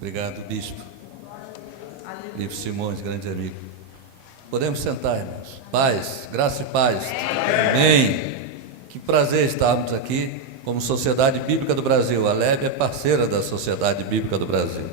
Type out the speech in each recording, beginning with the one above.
Obrigado, bispo. Bispo Simões, grande amigo. Podemos sentar, irmãos. Paz, graça e paz. Amém. Que prazer estarmos aqui como Sociedade Bíblica do Brasil. A LEB é parceira da Sociedade Bíblica do Brasil.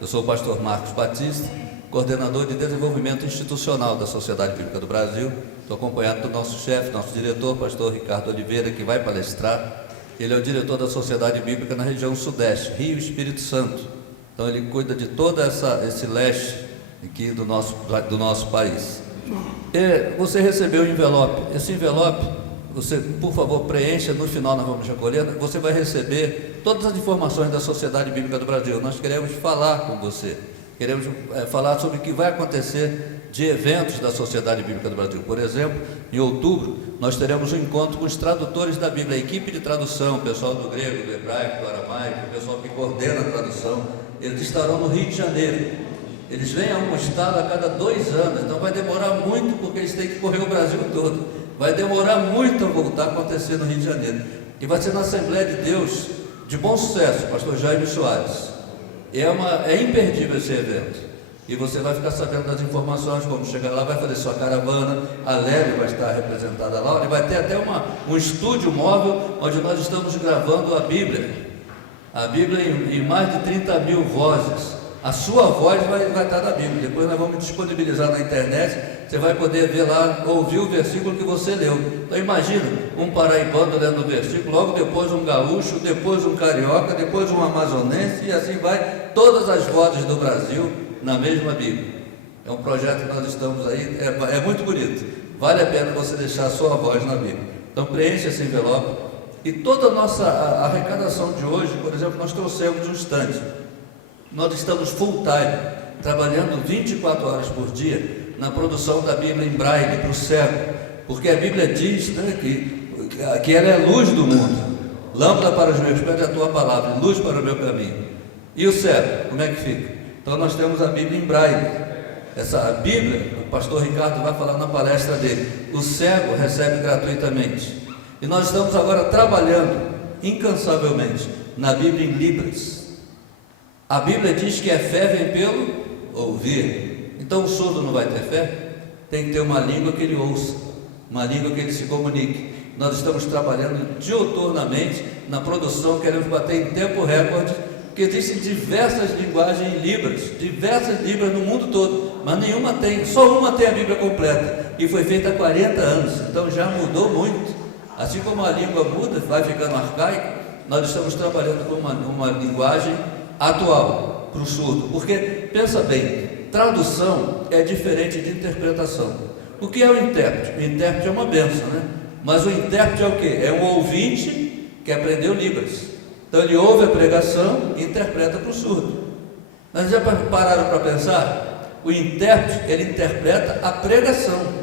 Eu sou o pastor Marcos Batista, coordenador de desenvolvimento institucional da Sociedade Bíblica do Brasil. Estou acompanhado do nosso chefe, nosso diretor, pastor Ricardo Oliveira, que vai palestrar. Ele é o diretor da Sociedade Bíblica na região Sudeste, Rio e Espírito Santo. Então ele cuida de todo esse leste aqui do nosso país. E você recebeu o envelope. Esse envelope, você, por favor, preencha. No final nós vamos recolher. Você vai receber todas as informações da Sociedade Bíblica do Brasil. Nós queremos falar com você. Queremos falar sobre o que vai acontecer de eventos da Sociedade Bíblica do Brasil. Por exemplo, em outubro, nós teremos um encontro com os tradutores da Bíblia, a equipe de tradução, o pessoal do grego, do hebraico, do aramaico, o pessoal que coordena a tradução. Eles estarão no Rio de Janeiro. Eles vêm a um estado a cada 2 anos, então vai demorar muito, porque eles têm que correr o Brasil todo. Vai demorar muito a voltar a acontecer no Rio de Janeiro. E vai ser na Assembleia de Deus, de bom sucesso, pastor Jaime Soares. É imperdível esse evento. E você vai ficar sabendo das informações, como chegar lá, vai fazer sua caravana, a Leve vai estar representada lá, e vai ter até um estúdio móvel, onde nós estamos gravando a Bíblia em mais de 30 mil vozes. A sua voz vai estar na Bíblia. Depois nós vamos disponibilizar na internet. Você vai poder ver lá, ouvir o versículo que você leu. Então imagina, um paraibano lendo o versículo, logo depois um gaúcho, depois um carioca, depois um amazonense, e assim vai, todas as vozes do Brasil na mesma Bíblia. É um projeto que nós estamos aí, é muito bonito. Vale a pena você deixar a sua voz na Bíblia. Então preencha esse envelope. E toda a nossa arrecadação de hoje, por exemplo, nós trouxemos um stand. Nós estamos full time, trabalhando 24 horas por dia na produção da Bíblia em Braille para o cego, porque a Bíblia diz, né, que ela é a luz do mundo, lâmpada para os meus pés é a tua palavra, luz para o meu caminho. E o cego, como é que fica? Então nós temos a Bíblia em Braille. Essa Bíblia, o pastor Ricardo vai falar na palestra dele, o cego recebe gratuitamente. E nós estamos agora trabalhando incansavelmente na Bíblia em Libras. A Bíblia diz que a fé vem pelo ouvir. Então o surdo não vai ter fé? Tem que ter uma língua que ele ouça, uma língua que ele se comunique. Nós estamos trabalhando diuturnamente na produção, queremos bater em tempo recorde, porque existem diversas linguagens em diversas Libras no mundo todo, mas nenhuma tem, só uma tem a Bíblia completa, e foi feita há 40 anos, então já mudou muito. Assim como a língua muda, vai ficando arcaica, nós estamos trabalhando com uma linguagem atual para o surdo, porque, pensa bem, tradução é diferente de interpretação. O que é o intérprete? O intérprete é uma bênção, né? Mas o intérprete é o quê? É um ouvinte que aprendeu Libras. Então ele ouve a pregação e interpreta para o surdo. Mas já pararam para pensar? O intérprete, ele interpreta a pregação.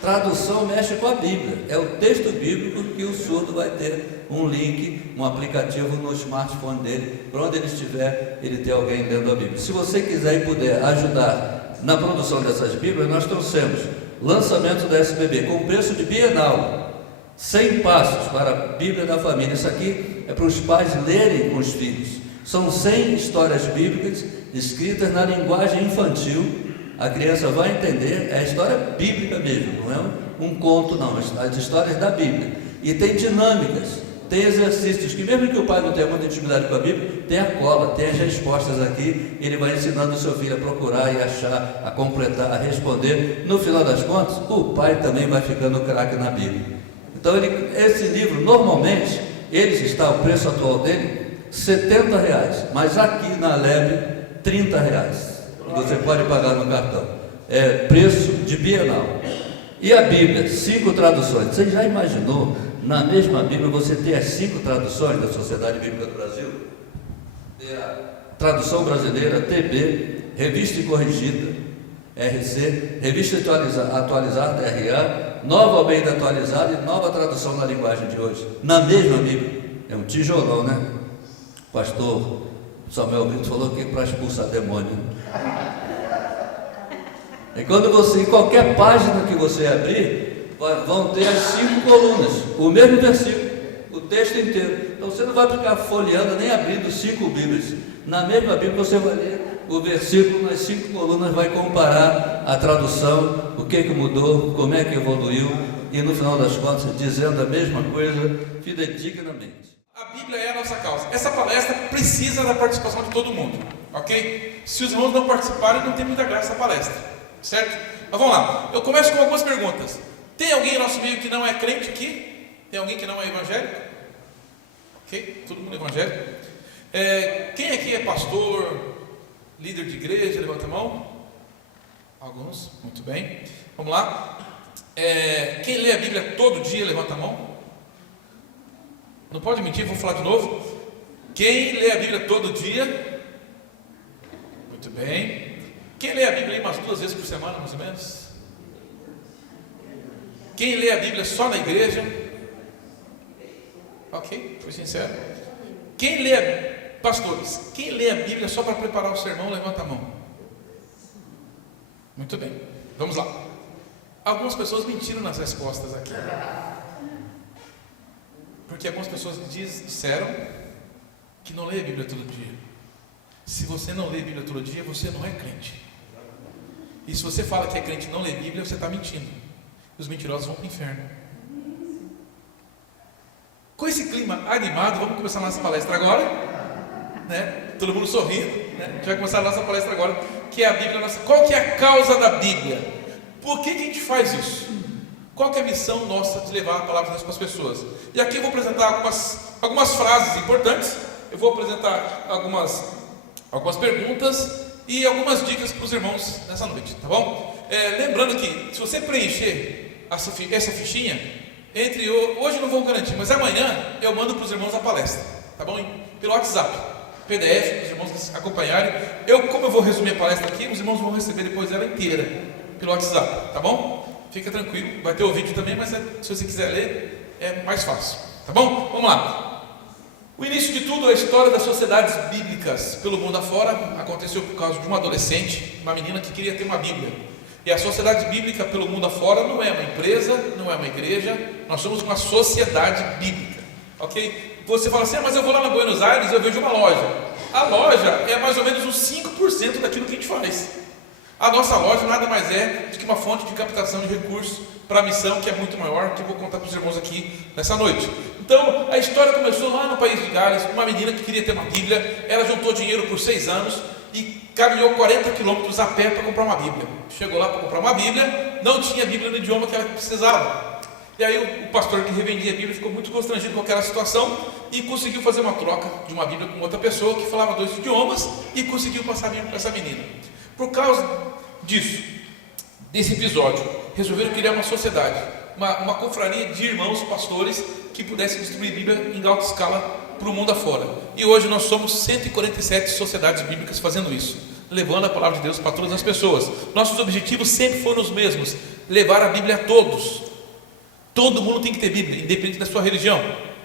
Tradução mexe com a Bíblia, é o texto bíblico que o surdo vai ter um link, um aplicativo no smartphone dele, para onde ele estiver, ele tem alguém lendo a Bíblia. Se você quiser e puder ajudar na produção dessas Bíblias, nós trouxemos lançamento da SBB com preço de bienal, 100 passos para a Bíblia da família. Isso aqui é para os pais lerem com os filhos. São 100 histórias bíblicas escritas na linguagem infantil. A criança vai entender, é a história bíblica mesmo, não é um conto não, as histórias da Bíblia. E tem dinâmicas, tem exercícios, que mesmo que o pai não tenha muita intimidade com a Bíblia, tem a cola, tem as respostas aqui, ele vai ensinando o seu filho a procurar e achar, a completar, a responder. No final das contas, o pai também vai ficando craque na Bíblia. Então esse livro, normalmente, o preço atual dele, R$70, mas aqui na LEB, R$30. Você pode pagar no cartão. É preço de bienal. E a Bíblia, 5 traduções. Você já imaginou, na mesma Bíblia, você ter as 5 traduções da Sociedade Bíblica do Brasil? Tem a tradução brasileira, TB, revista e corrigida, RC, revista atualizada, RA, nova Almeida atualizada e nova tradução na linguagem de hoje. Na mesma Bíblia. É um tijolão, né? O pastor Samuel Brito falou que é para expulsar demônio. E quando você, em qualquer página que você abrir, vão ter as 5 colunas, o mesmo versículo, o texto inteiro. Então você não vai ficar folheando nem abrindo 5 Bíblias. Na mesma Bíblia você vai ler o versículo nas 5 colunas, vai comparar a tradução, o que mudou, como é que evoluiu, e no final das contas dizendo a mesma coisa fidedignamente. A Bíblia é a nossa causa. Essa palestra precisa da participação de todo mundo, ok? Se os irmãos não participarem, não tem muita graça essa palestra, certo? Mas vamos lá, eu começo com algumas perguntas. Tem alguém em nosso meio que não é crente aqui? Tem alguém que não é evangélico? Ok? Todo mundo é evangélico? Quem aqui é pastor, líder de igreja? Levanta a mão. Alguns, muito bem. Vamos lá. Quem lê a Bíblia todo dia? Levanta a mão. Não pode mentir, vou falar de novo. Quem lê a Bíblia todo dia? Muito bem. Quem lê a Bíblia umas 2 vezes por semana, mais ou menos? Quem lê a Bíblia só na igreja? Ok, fui sincero. Quem lê, pastores, quem lê a Bíblia só para preparar o sermão, levanta a mão. Muito bem, vamos lá. Algumas pessoas mentiram nas respostas aqui. Porque algumas pessoas disseram que não lê a Bíblia todo dia. Se você não lê a Bíblia todo dia, você não é crente. E se você fala que é crente e não lê a Bíblia, você está mentindo. Os mentirosos vão para o inferno. Com esse clima animado, vamos começar a nossa palestra agora, né? Todo mundo sorrindo, né? A gente vai começar a nossa palestra agora, que é a Bíblia nossa. Qual que é a causa da Bíblia? Por que a gente faz isso? Qual que é a missão nossa de levar a palavra de Deus para as pessoas? E aqui eu vou apresentar algumas frases importantes. Eu vou apresentar algumas perguntas e algumas dicas para os irmãos nessa noite, tá bom? Lembrando que se você preencher essa fichinha, hoje não vou garantir, mas amanhã eu mando para os irmãos a palestra, tá bom? Pelo WhatsApp, PDF, para os irmãos acompanharem. Como eu vou resumir a palestra aqui, os irmãos vão receber depois ela inteira pelo WhatsApp, tá bom? Fica tranquilo, vai ter o vídeo também, mas se você quiser ler, é mais fácil, tá bom? Vamos lá. O início de tudo, a história das sociedades bíblicas pelo mundo afora aconteceu por causa de uma adolescente, uma menina que queria ter uma Bíblia. E a sociedade bíblica pelo mundo afora não é uma empresa, não é uma igreja, nós somos uma sociedade bíblica, ok? Você fala assim, mas eu vou lá na Buenos Aires e eu vejo uma loja. A loja é mais ou menos uns 5% daquilo que a gente faz. A nossa loja nada mais é do que uma fonte de captação de recursos para a missão, que é muito maior, que eu vou contar para os irmãos aqui nessa noite. Então, a história começou lá no país de Gales, uma menina que queria ter uma Bíblia, ela juntou dinheiro por 6 anos e caminhou 40 quilômetros a pé para comprar uma Bíblia. Chegou lá para comprar uma Bíblia, não tinha Bíblia no idioma que ela precisava. E aí o pastor que revendia a Bíblia ficou muito constrangido com aquela situação e conseguiu fazer uma troca de uma Bíblia com outra pessoa que falava 2 idiomas e conseguiu passar a Bíblia para essa menina. Por causa desse episódio, resolveram criar uma sociedade, uma confraria de irmãos pastores que pudessem distribuir Bíblia em alta escala para o mundo afora. E hoje nós somos 147 sociedades bíblicas fazendo isso, levando a palavra de Deus para todas as pessoas. Nossos objetivos sempre foram os mesmos: levar a Bíblia a todos. Todo mundo tem que ter Bíblia, independente da sua religião,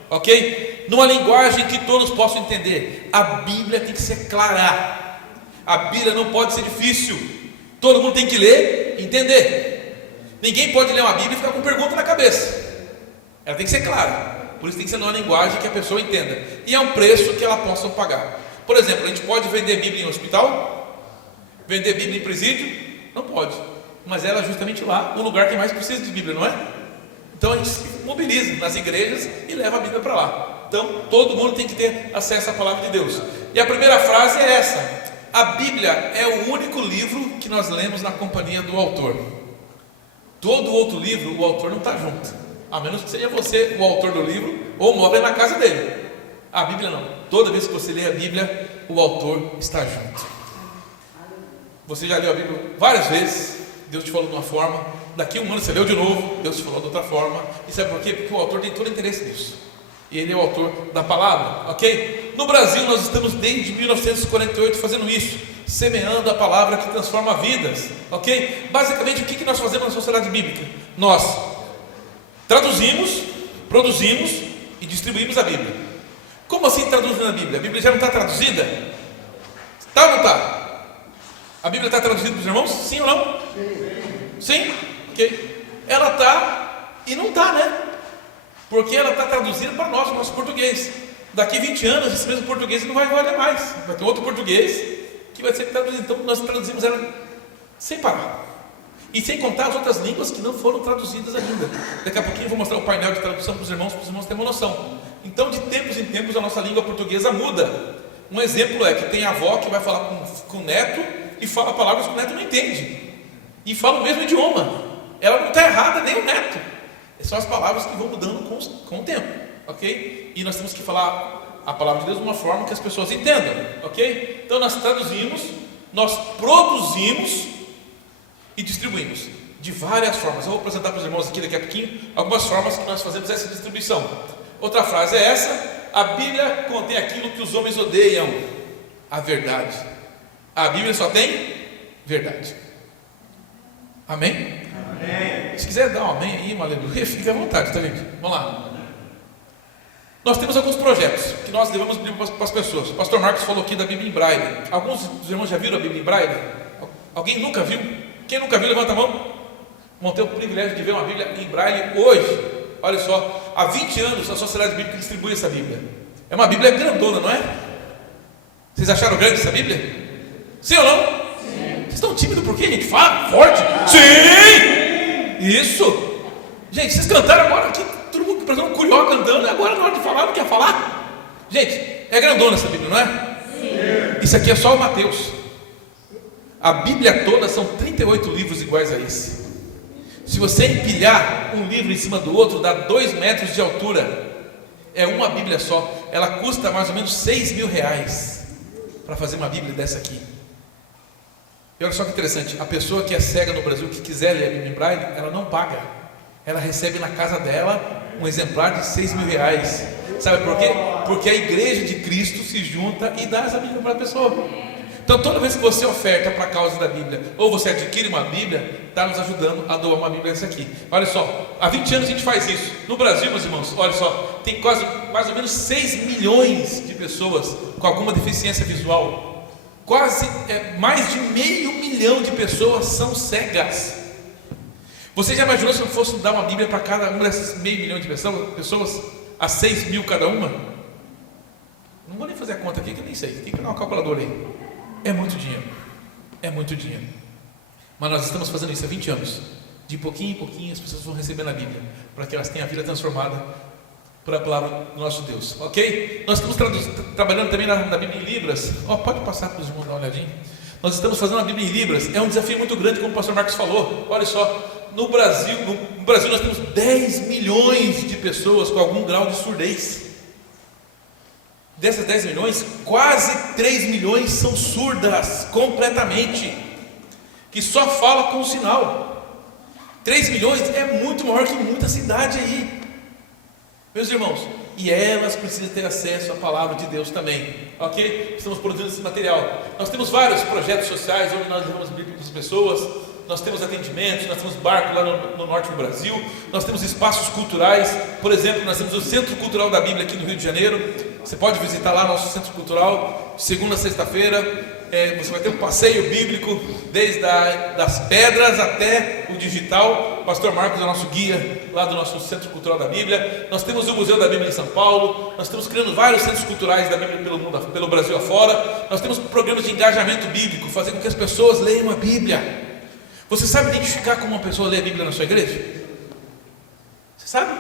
ok? Numa linguagem que todos possam entender. A Bíblia tem que ser clara, a Bíblia não pode ser difícil. Todo mundo tem que ler e entender. Ninguém pode ler uma Bíblia e ficar com pergunta na cabeça. Ela tem que ser clara. Por isso tem que ser numa linguagem que a pessoa entenda. E é um preço que ela possa pagar. Por exemplo, a gente pode vender Bíblia em hospital? Vender Bíblia em presídio? Não pode. Mas ela é justamente lá o lugar que mais precisa de Bíblia, não é? Então a gente se mobiliza nas igrejas e leva a Bíblia para lá. Então todo mundo tem que ter acesso à palavra de Deus. E a primeira frase é essa: a Bíblia é o único livro que nós lemos na companhia do autor. Todo outro livro, o autor não está junto, a menos que seja você o autor do livro ou mora na casa dele. A Bíblia não. Toda vez que você lê a Bíblia, o autor está junto. Você já leu a Bíblia várias vezes, Deus te falou de uma forma, daqui a um ano você leu de novo, Deus te falou de outra forma. E sabe por quê? Porque o autor tem todo o interesse nisso. E ele é o autor da palavra, ok? No Brasil nós estamos desde 1948 fazendo isso, semeando a palavra que transforma vidas, ok? Basicamente o que nós fazemos na sociedade bíblica? Nós traduzimos, produzimos e distribuímos a Bíblia. Como assim traduzir a Bíblia? A Bíblia já não está traduzida? Está ou não está? A Bíblia está traduzida para os irmãos? Sim ou não? Sim? Ok. Ela está e não está, né? Porque ela está traduzida para nós, nosso português. Daqui 20 anos, esse mesmo português não vai valer mais. Vai ter outro português que vai ser traduzido. Então, nós traduzimos ela sem parar. E sem contar as outras línguas que não foram traduzidas ainda. Daqui a pouquinho eu vou mostrar o painel de tradução para os irmãos terem uma noção. Então, de tempos em tempos, a nossa língua portuguesa muda. Um exemplo é que tem avó que vai falar com o neto e fala palavras que o neto não entende. E fala o mesmo idioma. Ela não está errada, nem o neto. São as palavras que vão mudando com o tempo, ok? E nós temos que falar a palavra de Deus de uma forma que as pessoas entendam, ok? Então nós traduzimos, nós produzimos e distribuímos de várias formas. Eu vou apresentar para os irmãos aqui daqui a pouquinho algumas formas que nós fazemos essa distribuição. Outra frase é essa: a Bíblia contém aquilo que os homens odeiam, a verdade. A Bíblia só tem verdade. Amém? Amém. Se quiser dar um amém aí, uma aleluia, fique à vontade, tá, gente? Vamos lá. Nós temos alguns projetos que nós levamos Bíblia para as pessoas. O pastor Marcos falou aqui da Bíblia em Braille. Alguns dos irmãos já viram a Bíblia em Braille? Alguém nunca viu? Quem nunca viu, levanta a mão. Vão ter o privilégio de ver uma Bíblia em Braille hoje. Olha só, há 20 anos a Sociedade Bíblica distribui essa Bíblia. É uma Bíblia grandona, não é? Vocês acharam grande essa Bíblia? Sim ou não? Sim. Vocês estão tímidos por quê, gente? Fala forte. Sim! Isso! Gente, vocês cantaram agora aqui, todo mundo parecendo um curió cantando, e agora na hora de falar, não quer falar? Gente, é grandona essa Bíblia, não é? Sim. Isso aqui é só o Mateus. A Bíblia toda são 38 livros iguais a esse. Se você empilhar um livro em cima do outro, dá 2 metros de altura. É uma Bíblia só. Ela custa mais ou menos R$6.000 para fazer uma Bíblia dessa aqui. E olha só que interessante, a pessoa que é cega no Brasil, que quiser ler a Bíblia em Braille, ela não paga. Ela recebe na casa dela um exemplar de R$6.000. Sabe por quê? Porque a igreja de Cristo se junta e dá essa Bíblia para a pessoa. Então toda vez que você oferta para a causa da Bíblia, ou você adquire uma Bíblia, está nos ajudando a doar uma Bíblia dessa aqui. Olha só, há 20 anos a gente faz isso. No Brasil, meus irmãos, olha só, tem quase mais ou menos 6 milhões de pessoas com alguma deficiência visual. Quase mais de 500 mil de pessoas são cegas. Você já imaginou se eu fosse dar uma Bíblia para cada uma dessas 500 mil de pessoas a 6 mil cada uma? Não vou nem fazer a conta aqui, que eu nem sei. Tem que dar uma calculadora aí. É muito dinheiro. É muito dinheiro. Mas nós estamos fazendo isso há 20 anos. De pouquinho em pouquinho as pessoas vão recebendo a Bíblia, para que elas tenham a vida transformada pela palavra do nosso Deus. Ok? Nós estamos trabalhando também na Bíblia em Libras. Pode passar para os irmãos dar uma olhadinha. Nós estamos fazendo a Bíblia em Libras. É um desafio muito grande, como o pastor Marcos falou. Olha só, no Brasil nós temos 10 milhões de pessoas com algum grau de surdez. Dessas 10 milhões, quase 3 milhões são surdas completamente, que só fala com o sinal. 3 milhões é muito maior que muita cidade aí, meus irmãos. E elas precisam ter acesso à palavra de Deus também, ok? Estamos produzindo esse material. Nós temos vários projetos sociais onde nós levamos Bíblia para as pessoas. Nós temos atendimentos, nós temos barco lá no norte do Brasil, nós temos espaços culturais. Por exemplo, nós temos o Centro Cultural da Bíblia aqui no Rio de Janeiro. Você pode visitar lá nosso Centro Cultural, segunda a sexta-feira. Você vai ter um passeio bíblico, desde das pedras até o digital. O pastor Marcos é o nosso guia lá do nosso Centro Cultural da Bíblia. Nós temos o Museu da Bíblia em São Paulo. Nós estamos criando vários centros culturais da Bíblia pelo Brasil afora. Nós temos programas de engajamento bíblico, fazendo com que as pessoas leiam a Bíblia. Você sabe identificar como uma pessoa lê a Bíblia na sua igreja? Você sabe?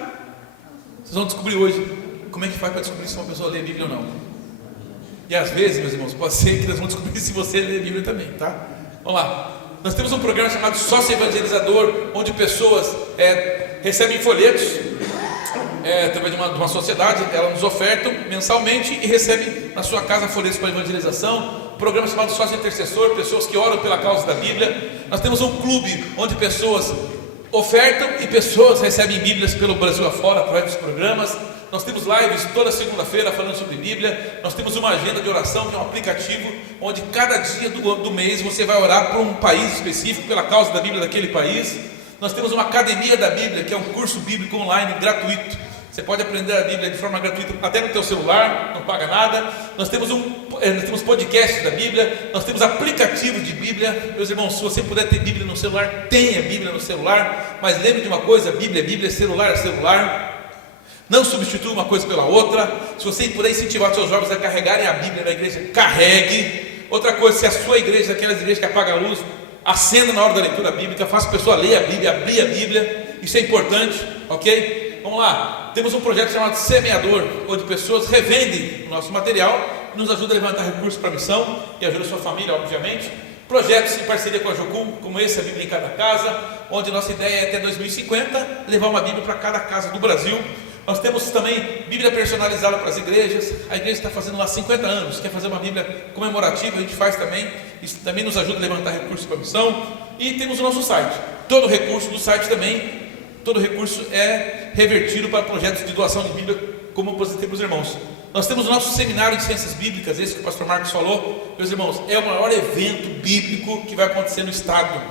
Vocês vão descobrir hoje como é que faz para descobrir se uma pessoa lê a Bíblia ou não. E às vezes, meus irmãos, pode ser que nós vamos descobrir se você lê a Bíblia também, tá? Vamos lá. Nós temos um programa chamado Sócio Evangelizador, onde pessoas recebem folhetos através de uma sociedade. Elas nos ofertam mensalmente e recebem na sua casa folhetos para evangelização. Programa chamado Sócio Intercessor, pessoas que oram pela causa da Bíblia. Nós temos um clube onde pessoas ofertam e pessoas recebem Bíblias pelo Brasil afora através dos programas. Nós temos lives toda segunda-feira falando sobre Bíblia. Nós temos uma agenda de oração, que é um aplicativo onde cada dia do mês você vai orar por um país específico, pela causa da Bíblia daquele país. Nós temos uma Academia da Bíblia, que é um curso bíblico online gratuito. Você pode aprender a Bíblia de forma gratuita até no teu celular, não paga nada. Nós temos podcasts da Bíblia, nós temos aplicativos de Bíblia. Meus irmãos, se você puder ter Bíblia no celular, tenha Bíblia no celular. Mas lembre de uma coisa, Bíblia é Bíblia, celular é celular. Não substitua uma coisa pela outra. Se você puder incentivar os seus jovens a carregarem a Bíblia na igreja, carregue. Outra coisa, se a sua igreja, aquelas igrejas que apagam a luz, acenda na hora da leitura bíblica, faça a pessoa ler a Bíblia, abrir a Bíblia. Isso é importante, ok? Vamos lá, temos um projeto chamado Semeador, onde pessoas revendem o nosso material, nos ajuda a levantar recursos para a missão e ajuda a sua família, obviamente. Projetos em parceria com a Jocum, como esse, a Bíblia em Cada Casa, onde nossa ideia é até 2050 levar uma Bíblia para cada casa do Brasil. Nós temos também Bíblia personalizada para as igrejas. A igreja está fazendo lá 50 anos, quer fazer uma Bíblia comemorativa, a gente faz também. Isso também nos ajuda a levantar recursos para a missão. E temos o nosso site. Todo recurso do site também, todo recurso é revertido para projetos de doação de Bíblia, como eu apresentei para os irmãos. Nós temos o nosso seminário de ciências bíblicas, esse que o pastor Marcos falou. Meus irmãos, é o maior evento bíblico que vai acontecer no estado.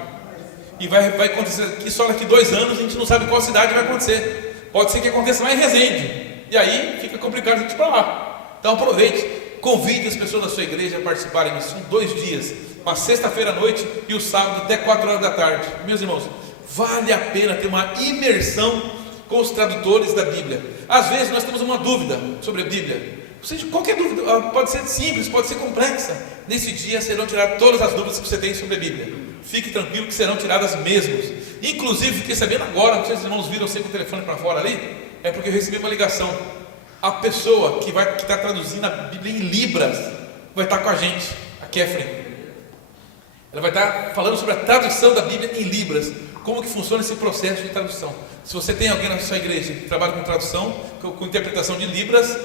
E vai acontecer aqui, só daqui 2 anos, a gente não sabe qual cidade vai acontecer. Pode ser que aconteça lá em Resende, e aí fica complicado a gente ir para lá. Então aproveite, convide as pessoas da sua igreja a participarem. São 2 dias, uma sexta-feira à noite e o sábado até 4 horas da tarde. Meus irmãos, vale a pena ter uma imersão com os tradutores da Bíblia. Às vezes nós temos uma dúvida sobre a Bíblia. Seja, qualquer dúvida, pode ser simples, pode ser complexa. Nesse dia serão tiradas todas as dúvidas que você tem sobre a Bíblia. Fique tranquilo que serão tiradas mesmas. Inclusive, fiquei sabendo agora, não sei se os irmãos viram, sempre o telefone para fora ali, é porque eu recebi uma ligação. A pessoa que está traduzindo a Bíblia em Libras vai estar com a gente, a Kefren. Ela vai estar falando sobre a tradução da Bíblia em Libras, como que funciona esse processo de tradução. Se você tem alguém na sua igreja que trabalha com tradução, com interpretação de Libras,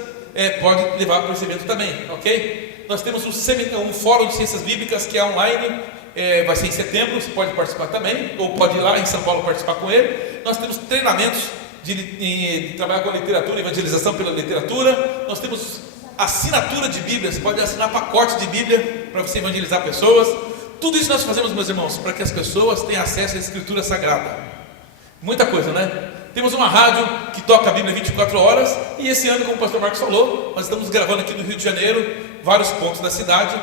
pode levar para esse evento também, ok? Nós temos um fórum de ciências bíblicas que é online, vai ser em setembro, você pode participar também, ou pode ir lá em São Paulo participar com ele. Nós temos treinamentos de trabalhar com a literatura, evangelização pela literatura. Nós temos assinatura de Bíblia, você pode assinar pacotes de Bíblia para você evangelizar pessoas. Tudo isso nós fazemos, meus irmãos, para que as pessoas tenham acesso à Escritura Sagrada. Muita coisa, né? Temos uma rádio que toca a Bíblia 24 horas, e esse ano, como o pastor Marcos falou, nós estamos gravando aqui no Rio de Janeiro, vários pontos da cidade,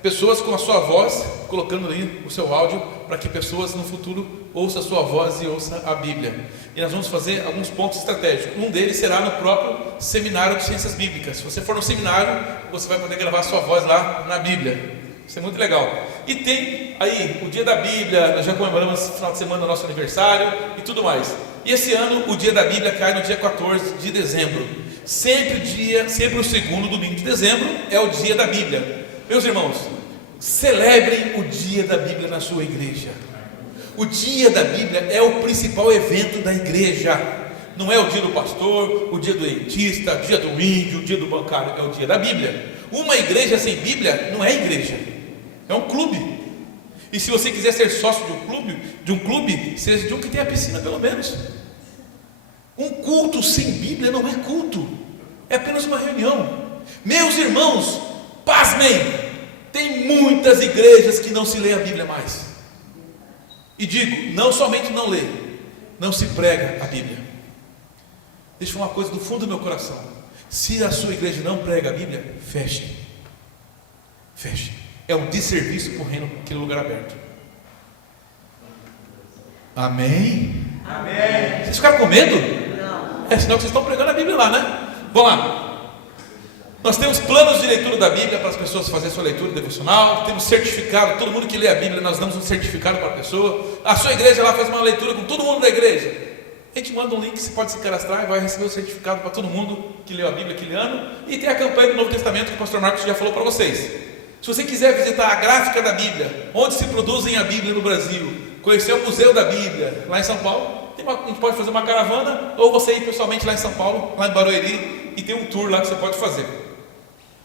pessoas com a sua voz, colocando ali o seu áudio, para que pessoas no futuro ouçam a sua voz e ouçam a Bíblia. E nós vamos fazer alguns pontos estratégicos. Um deles será no próprio seminário de ciências bíblicas. Se você for no seminário, você vai poder gravar a sua voz lá na Bíblia. Isso é muito legal. E tem aí o dia da Bíblia, nós já comemoramos no final de semana o nosso aniversário e tudo mais. E esse ano o dia da Bíblia cai no dia 14 de dezembro. Sempre o segundo domingo de dezembro é o dia da Bíblia. Meus irmãos, celebrem o dia da Bíblia na sua igreja. O dia da Bíblia é o principal evento da igreja. Não é o dia do pastor, o dia do dentista, o dia do índio, o dia do bancário, é o dia da Bíblia. Uma igreja sem Bíblia não é igreja, é um clube. E se você quiser ser sócio de um clube, seja de um que tenha piscina pelo menos. Um culto sem Bíblia não é culto, é apenas uma reunião. Meus irmãos, pasmem, tem muitas igrejas que não se lê a Bíblia mais. E digo, não somente não lê, não se prega a Bíblia. Deixa eu falar uma coisa do fundo do meu coração. Se a sua igreja não prega a Bíblia, feche. Feche. É um desserviço para o reino, aquele lugar aberto. Amém? Amém. Vocês ficaram com medo? Não. É sinal que vocês estão pregando a Bíblia lá, né? Vamos lá. Nós temos planos de leitura da Bíblia para as pessoas fazerem sua leitura devocional. Temos certificado, todo mundo que lê a Bíblia, nós damos um certificado para a pessoa. A sua igreja lá faz uma leitura com todo mundo da igreja. A gente manda um link, você pode se cadastrar e vai receber o certificado para todo mundo que leu a Bíblia aquele ano. E tem a campanha do Novo Testamento que o pastor Marcos já falou para vocês. Se você quiser visitar a gráfica da Bíblia, onde se produzem a Bíblia no Brasil, conhecer o Museu da Bíblia lá em São Paulo, a gente pode fazer uma caravana, ou você ir pessoalmente lá em São Paulo, lá em Barueri, e tem um tour lá que você pode fazer.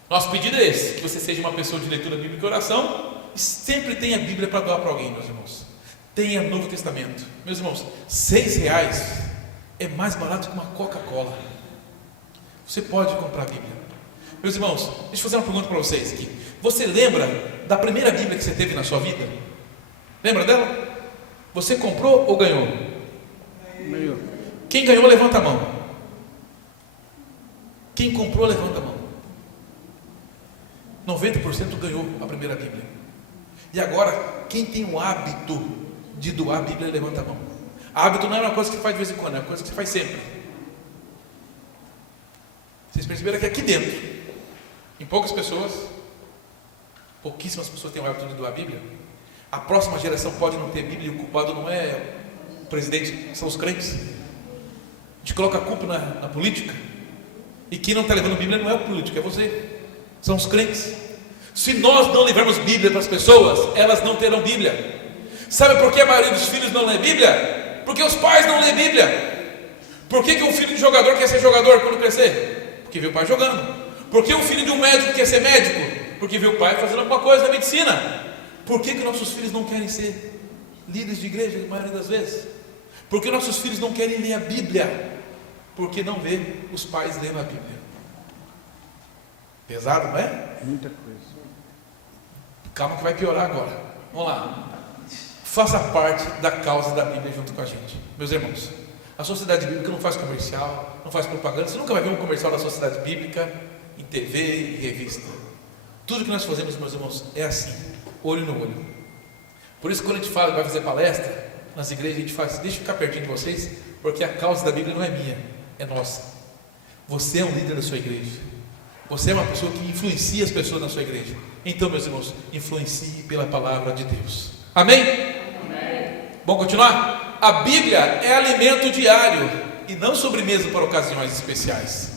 Nosso pedido é esse, que você seja uma pessoa de leitura bíblica e oração, e sempre tenha a Bíblia para doar para alguém, meus irmãos. Tenha Novo Testamento. Meus irmãos, R$6 é mais barato que uma Coca-Cola. Você pode comprar a Bíblia. Meus irmãos, deixa eu fazer uma pergunta para vocês aqui. Você lembra da primeira Bíblia que você teve na sua vida? Lembra dela? Você comprou ou ganhou? Ganhou. Quem ganhou, levanta a mão. Quem comprou, levanta a mão. 90% ganhou a primeira Bíblia. E agora, quem tem o hábito de doar a Bíblia, levanta a mão. Hábito não é uma coisa que faz de vez em quando, é uma coisa que você faz sempre. Vocês perceberam que aqui dentro, em pouquíssimas pessoas têm o hábito de doar a Bíblia. A próxima geração pode não ter Bíblia e o culpado não é o presidente, são os crentes. A gente coloca a culpa na política. E quem não está levando Bíblia não é o político, é você. São os crentes. Se nós não levarmos Bíblia para as pessoas, elas não terão Bíblia. Sabe por que a maioria dos filhos não lê Bíblia? Porque os pais não lêem Bíblia. Por que um filho de jogador quer ser jogador quando crescer? Porque viu o pai jogando. Por que um filho de um médico quer ser médico? Porque viu o pai fazendo alguma coisa na medicina. Por que nossos filhos não querem ser líderes de igreja, na maioria das vezes? Por que nossos filhos não querem ler a Bíblia? Porque não vê os pais lendo a Bíblia. Pesado, não é? Muita coisa. Calma que vai piorar agora. Vamos lá. Faça parte da causa da Bíblia junto com a gente. Meus irmãos, a Sociedade Bíblica não faz comercial, não faz propaganda. Você nunca vai ver um comercial da Sociedade Bíblica em TV e revista. Tudo que nós fazemos, meus irmãos, é assim, olho no olho. Por isso, quando a gente fala que vai fazer palestra nas igrejas, a gente faz, deixa eu ficar pertinho de vocês, porque a causa da Bíblia não é minha, é nossa. Você é um líder da sua igreja. Você é uma pessoa que influencia as pessoas na sua igreja. Então, meus irmãos, influencie pela palavra de Deus. Amém? Amém. Vamos continuar? A Bíblia é alimento diário e não sobremesa para ocasiões especiais.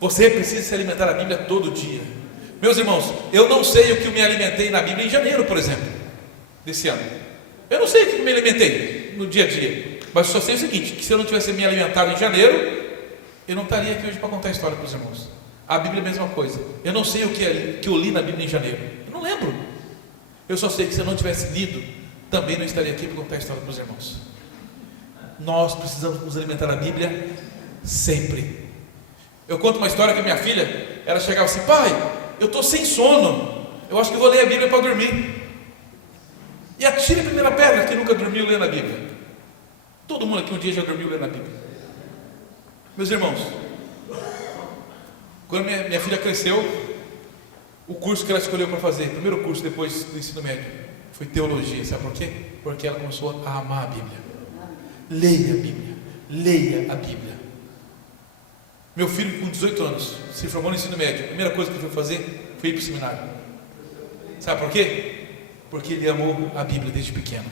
Você precisa se alimentar da Bíblia todo dia. Meus irmãos, eu não sei o que eu me alimentei na Bíblia em janeiro, por exemplo, desse ano. Eu não sei o que eu me alimentei no dia a dia, mas só sei o seguinte, que se eu não tivesse me alimentado em janeiro, eu não estaria aqui hoje para contar a história para os irmãos. A Bíblia é a mesma coisa. Eu não sei o que eu li na Bíblia em janeiro. Eu não lembro. Eu só sei que se eu não tivesse lido, também não estaria aqui para contar a história para os irmãos. Nós precisamos nos alimentar da Bíblia sempre. Eu conto uma história que a minha filha, ela chegava assim: pai, eu estou sem sono, eu acho que vou ler a Bíblia para dormir. E atire a primeira pedra que nunca dormiu lendo a Bíblia. Todo mundo aqui um dia já dormiu lendo a Bíblia. Meus irmãos, quando minha filha cresceu, o curso que ela escolheu para fazer, o primeiro curso depois do ensino médio, foi teologia. Sabe por quê? Porque ela começou a amar a Bíblia. Leia a Bíblia, leia a Bíblia. Meu filho, com 18 anos, se formou no ensino médio. A primeira coisa que ele foi fazer foi ir para o seminário. Sabe por quê? Porque ele amou a Bíblia desde pequeno.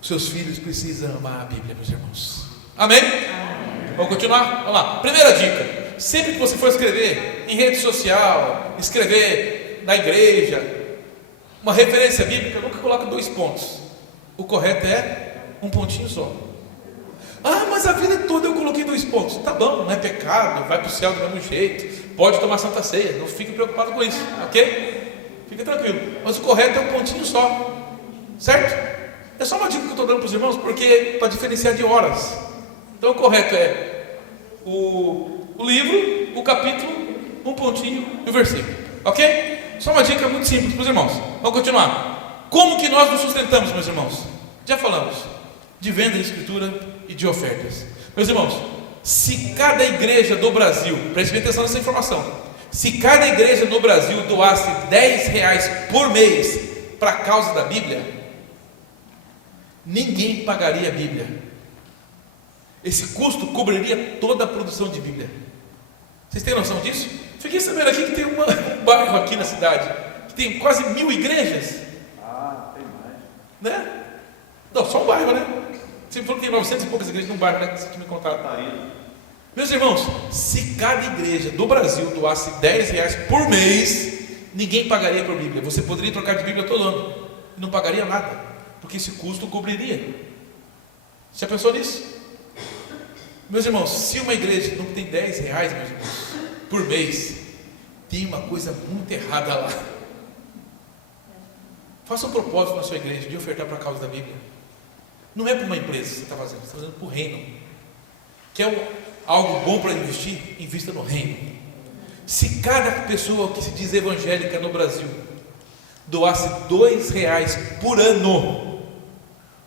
Os seus filhos precisam amar a Bíblia, meus irmãos. Amém? Vamos continuar? Vamos lá. Primeira dica: sempre que você for escrever em rede social, escrever na igreja, uma referência bíblica, nunca coloca 2 pontos. O correto é um pontinho só. Ah, mas a vida toda eu coloquei 2 pontos. Tá bom, não é pecado, vai para o céu do mesmo jeito, pode tomar Santa Ceia, não fique preocupado com isso, ok? Fica tranquilo. Mas o correto é um pontinho só, certo? É só uma dica que eu estou dando para os irmãos, porque para diferenciar de horas. Então o correto é o livro, o capítulo, um pontinho e o versículo, ok? Só uma dica muito simples para os irmãos. Vamos continuar. Como que nós nos sustentamos, meus irmãos? Já falamos de venda de escritura e de ofertas. Meus irmãos, se cada igreja do Brasil, preste bem atenção nessa informação, se cada igreja no Brasil doasse R$10 por mês para a causa da Bíblia, ninguém pagaria a Bíblia. Esse custo cobriria toda a produção de Bíblia. Vocês têm noção disso? Fiquei sabendo aqui que tem um bairro aqui na cidade que tem quase 1000 igrejas. Ah, tem mais. Né? Não, só um bairro, né? Você falou que tem 900 e poucas igrejas num bairro, né? Que você tinha me contado. Meus irmãos, se cada igreja do Brasil doasse R$10 por mês, ninguém pagaria por Bíblia. Você poderia trocar de Bíblia todo ano e não pagaria nada, porque esse custo cobriria. Já pensou nisso? Meus irmãos, se uma igreja não tem R$10, meus irmãos, por mês, tem uma coisa muito errada lá. Faça um propósito na sua igreja de ofertar para a causa da Bíblia. Não é para uma empresa que você está fazendo, você está fazendo para o reino. Quer algo bom para investir? Invista no reino. Se cada pessoa que se diz evangélica no Brasil doasse R$2 por ano,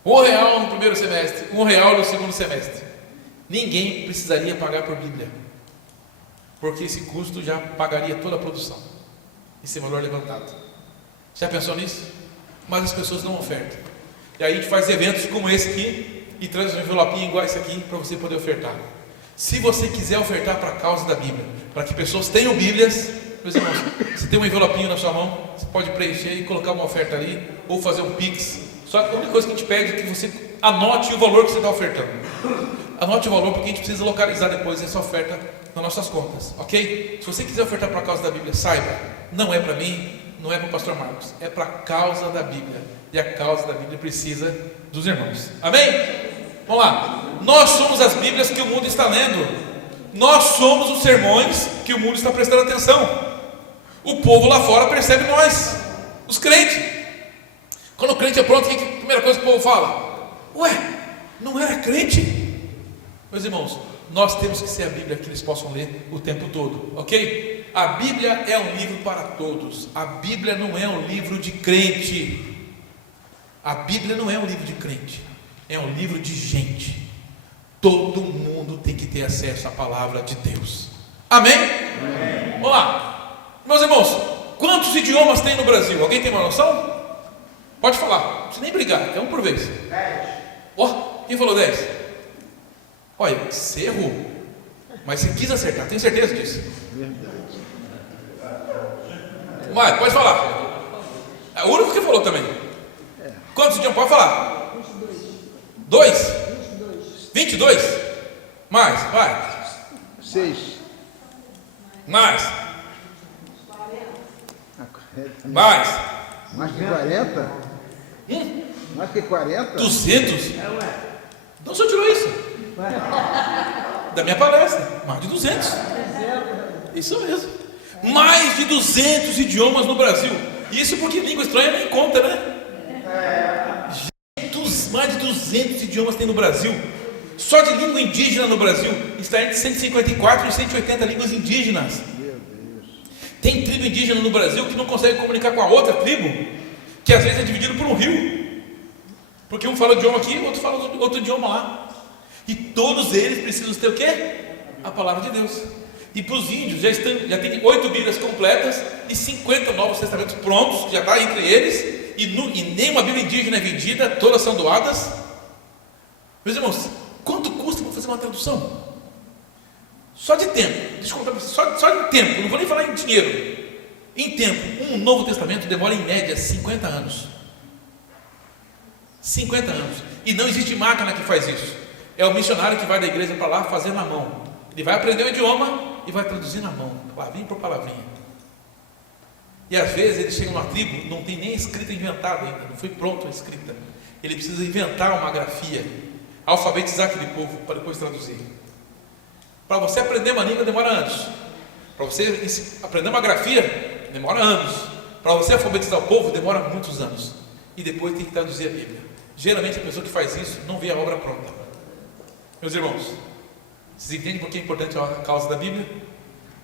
R$1 no primeiro semestre, R$1 no segundo semestre, ninguém precisaria pagar por Bíblia, porque esse custo já pagaria toda a produção, esse valor levantado. Já pensou nisso? Mas as pessoas não ofertam. E aí a gente faz eventos como esse aqui e traz um envelopinho igual esse aqui para você poder ofertar. Se você quiser ofertar para a causa da Bíblia, para que pessoas tenham Bíblias, meus irmãos, você tem um envelopinho na sua mão, você pode preencher e colocar uma oferta ali, ou fazer um Pix. Só que a única coisa que a gente pede é que você anote o valor que você está ofertando. Anote o valor, porque a gente precisa localizar depois essa oferta nas nossas contas, ok? Se você quiser ofertar para a causa da Bíblia, saiba, não é para mim, não é para o pastor Marcos, é para a causa da Bíblia. E a causa da Bíblia precisa dos irmãos. Amém? Vamos lá. Nós somos as Bíblias que o mundo está lendo. Nós somos os sermões que o mundo está prestando atenção. O povo lá fora percebe nós, os crentes. Quando o crente é pronto, o que é a primeira coisa que o povo fala? Ué, não era crente? Meus irmãos, nós temos que ser a Bíblia que eles possam ler o tempo todo, ok? A Bíblia é um livro para todos. A Bíblia não é um livro de crente. A Bíblia não é um livro de crente, é um livro de gente. Todo mundo tem que ter acesso à palavra de Deus. Amém? Amém. Vamos lá, meus irmãos, quantos idiomas tem no Brasil? Alguém tem uma noção? Pode falar, não precisa nem brigar, é um por vez. 10. Ó, quem falou 10? Olha, você errou, mas você quis acertar, tenho certeza disso. Mas pode falar. É o único que falou também. Quantos idiomas? Pode falar. 2? 22? Mais, vai. 6. Mais. Mais. Mais que 40? Mais que 40? 200? Então o senhor tirou isso da minha palestra. Mais de 200. Isso mesmo. Mais de 200 idiomas no Brasil. Isso porque língua estranha nem conta, né? Mais de 200 idiomas tem no Brasil. Só de língua indígena no Brasil está entre 154 e 180 línguas indígenas. Tem tribo indígena no Brasil que não consegue comunicar com a outra tribo, que às vezes é dividido por um rio, porque um fala o idioma aqui, o outro fala outro idioma lá. E todos eles precisam ter o quê? A palavra de Deus. E para os índios já tem 8 Bíblias completas e 50 Novos Testamentos prontos, que já está entre eles. E nenhuma Bíblia indígena é vendida, todas são doadas. Meus irmãos, quanto custa para fazer uma tradução? Só de tempo, deixa eu contar para vocês, só de tempo, não vou nem falar em dinheiro. Em tempo, um Novo Testamento demora em média 50 anos. 50 anos. E não existe máquina que faz isso. É o missionário que vai da igreja para lá fazer na mão. Ele vai aprender o idioma e vai traduzir na mão, palavrinha por palavrinha. E às vezes ele chega numa tribo, não tem nem escrita inventada ainda, não foi pronta a escrita. Ele precisa inventar uma grafia, alfabetizar aquele povo para depois traduzir. Para você aprender uma língua demora anos. Para você aprender uma grafia demora anos. Para você alfabetizar o povo demora muitos anos. E depois tem que traduzir a Bíblia. Geralmente a pessoa que faz isso não vê a obra pronta. Meus irmãos, vocês entendem por que é importante a causa da Bíblia?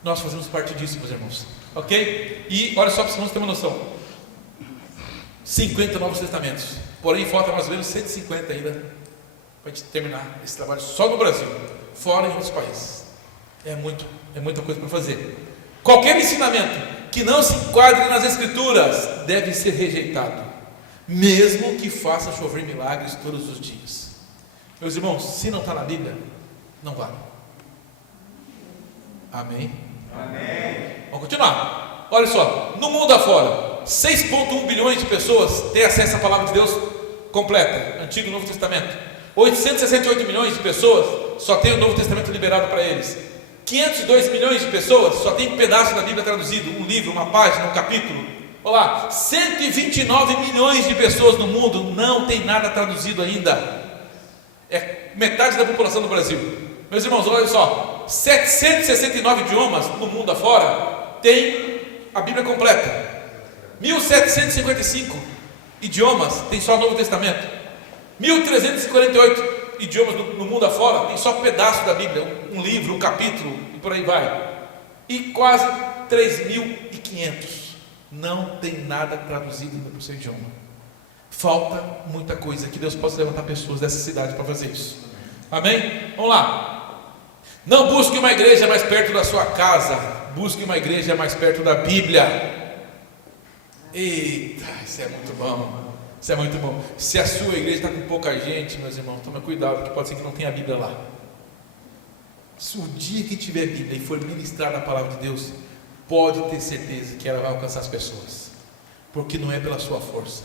Nós fazemos parte disso, meus irmãos. Ok? E olha só para vocês terem uma noção: 50 Novos Testamentos. Porém, falta mais ou menos 150 ainda para a gente terminar esse trabalho só no Brasil, fora em outros países. É muita coisa para fazer. Qualquer ensinamento que não se enquadre nas Escrituras deve ser rejeitado, mesmo que faça chover milagres todos os dias. Meus irmãos, se não está na Bíblia, não vale. Amém? Amém. Vamos continuar. Olha só, no mundo afora, 6,1 bilhões de pessoas têm acesso à palavra de Deus completa, Antigo e Novo Testamento. 868 milhões de pessoas só tem o Novo Testamento liberado para eles. 502 milhões de pessoas só tem um pedaço da Bíblia traduzido, um livro, uma página, um capítulo. Olha lá, 129 milhões de pessoas no mundo não tem nada traduzido ainda. É metade da população do Brasil. Meus irmãos, olha só, 769 idiomas no mundo afora tem a Bíblia completa. 1755 idiomas tem só o Novo Testamento. 1348 idiomas no mundo afora tem só um pedaço da Bíblia, um livro, um capítulo e por aí vai. E quase 3.500 não tem nada traduzido ainda para o seu idioma. Falta muita coisa, que Deus possa levantar pessoas dessa cidade para fazer isso. Amém? Vamos lá. Não busque uma igreja mais perto da sua casa, busque uma igreja mais perto da Bíblia. Eita, isso é muito bom. Isso é muito bom. Se a sua igreja está com pouca gente, meus irmãos, tome cuidado, que pode ser que não tenha a Bíblia lá. Se o dia que tiver Bíblia e for ministrar a palavra de Deus, pode ter certeza que ela vai alcançar as pessoas, porque não é pela sua força,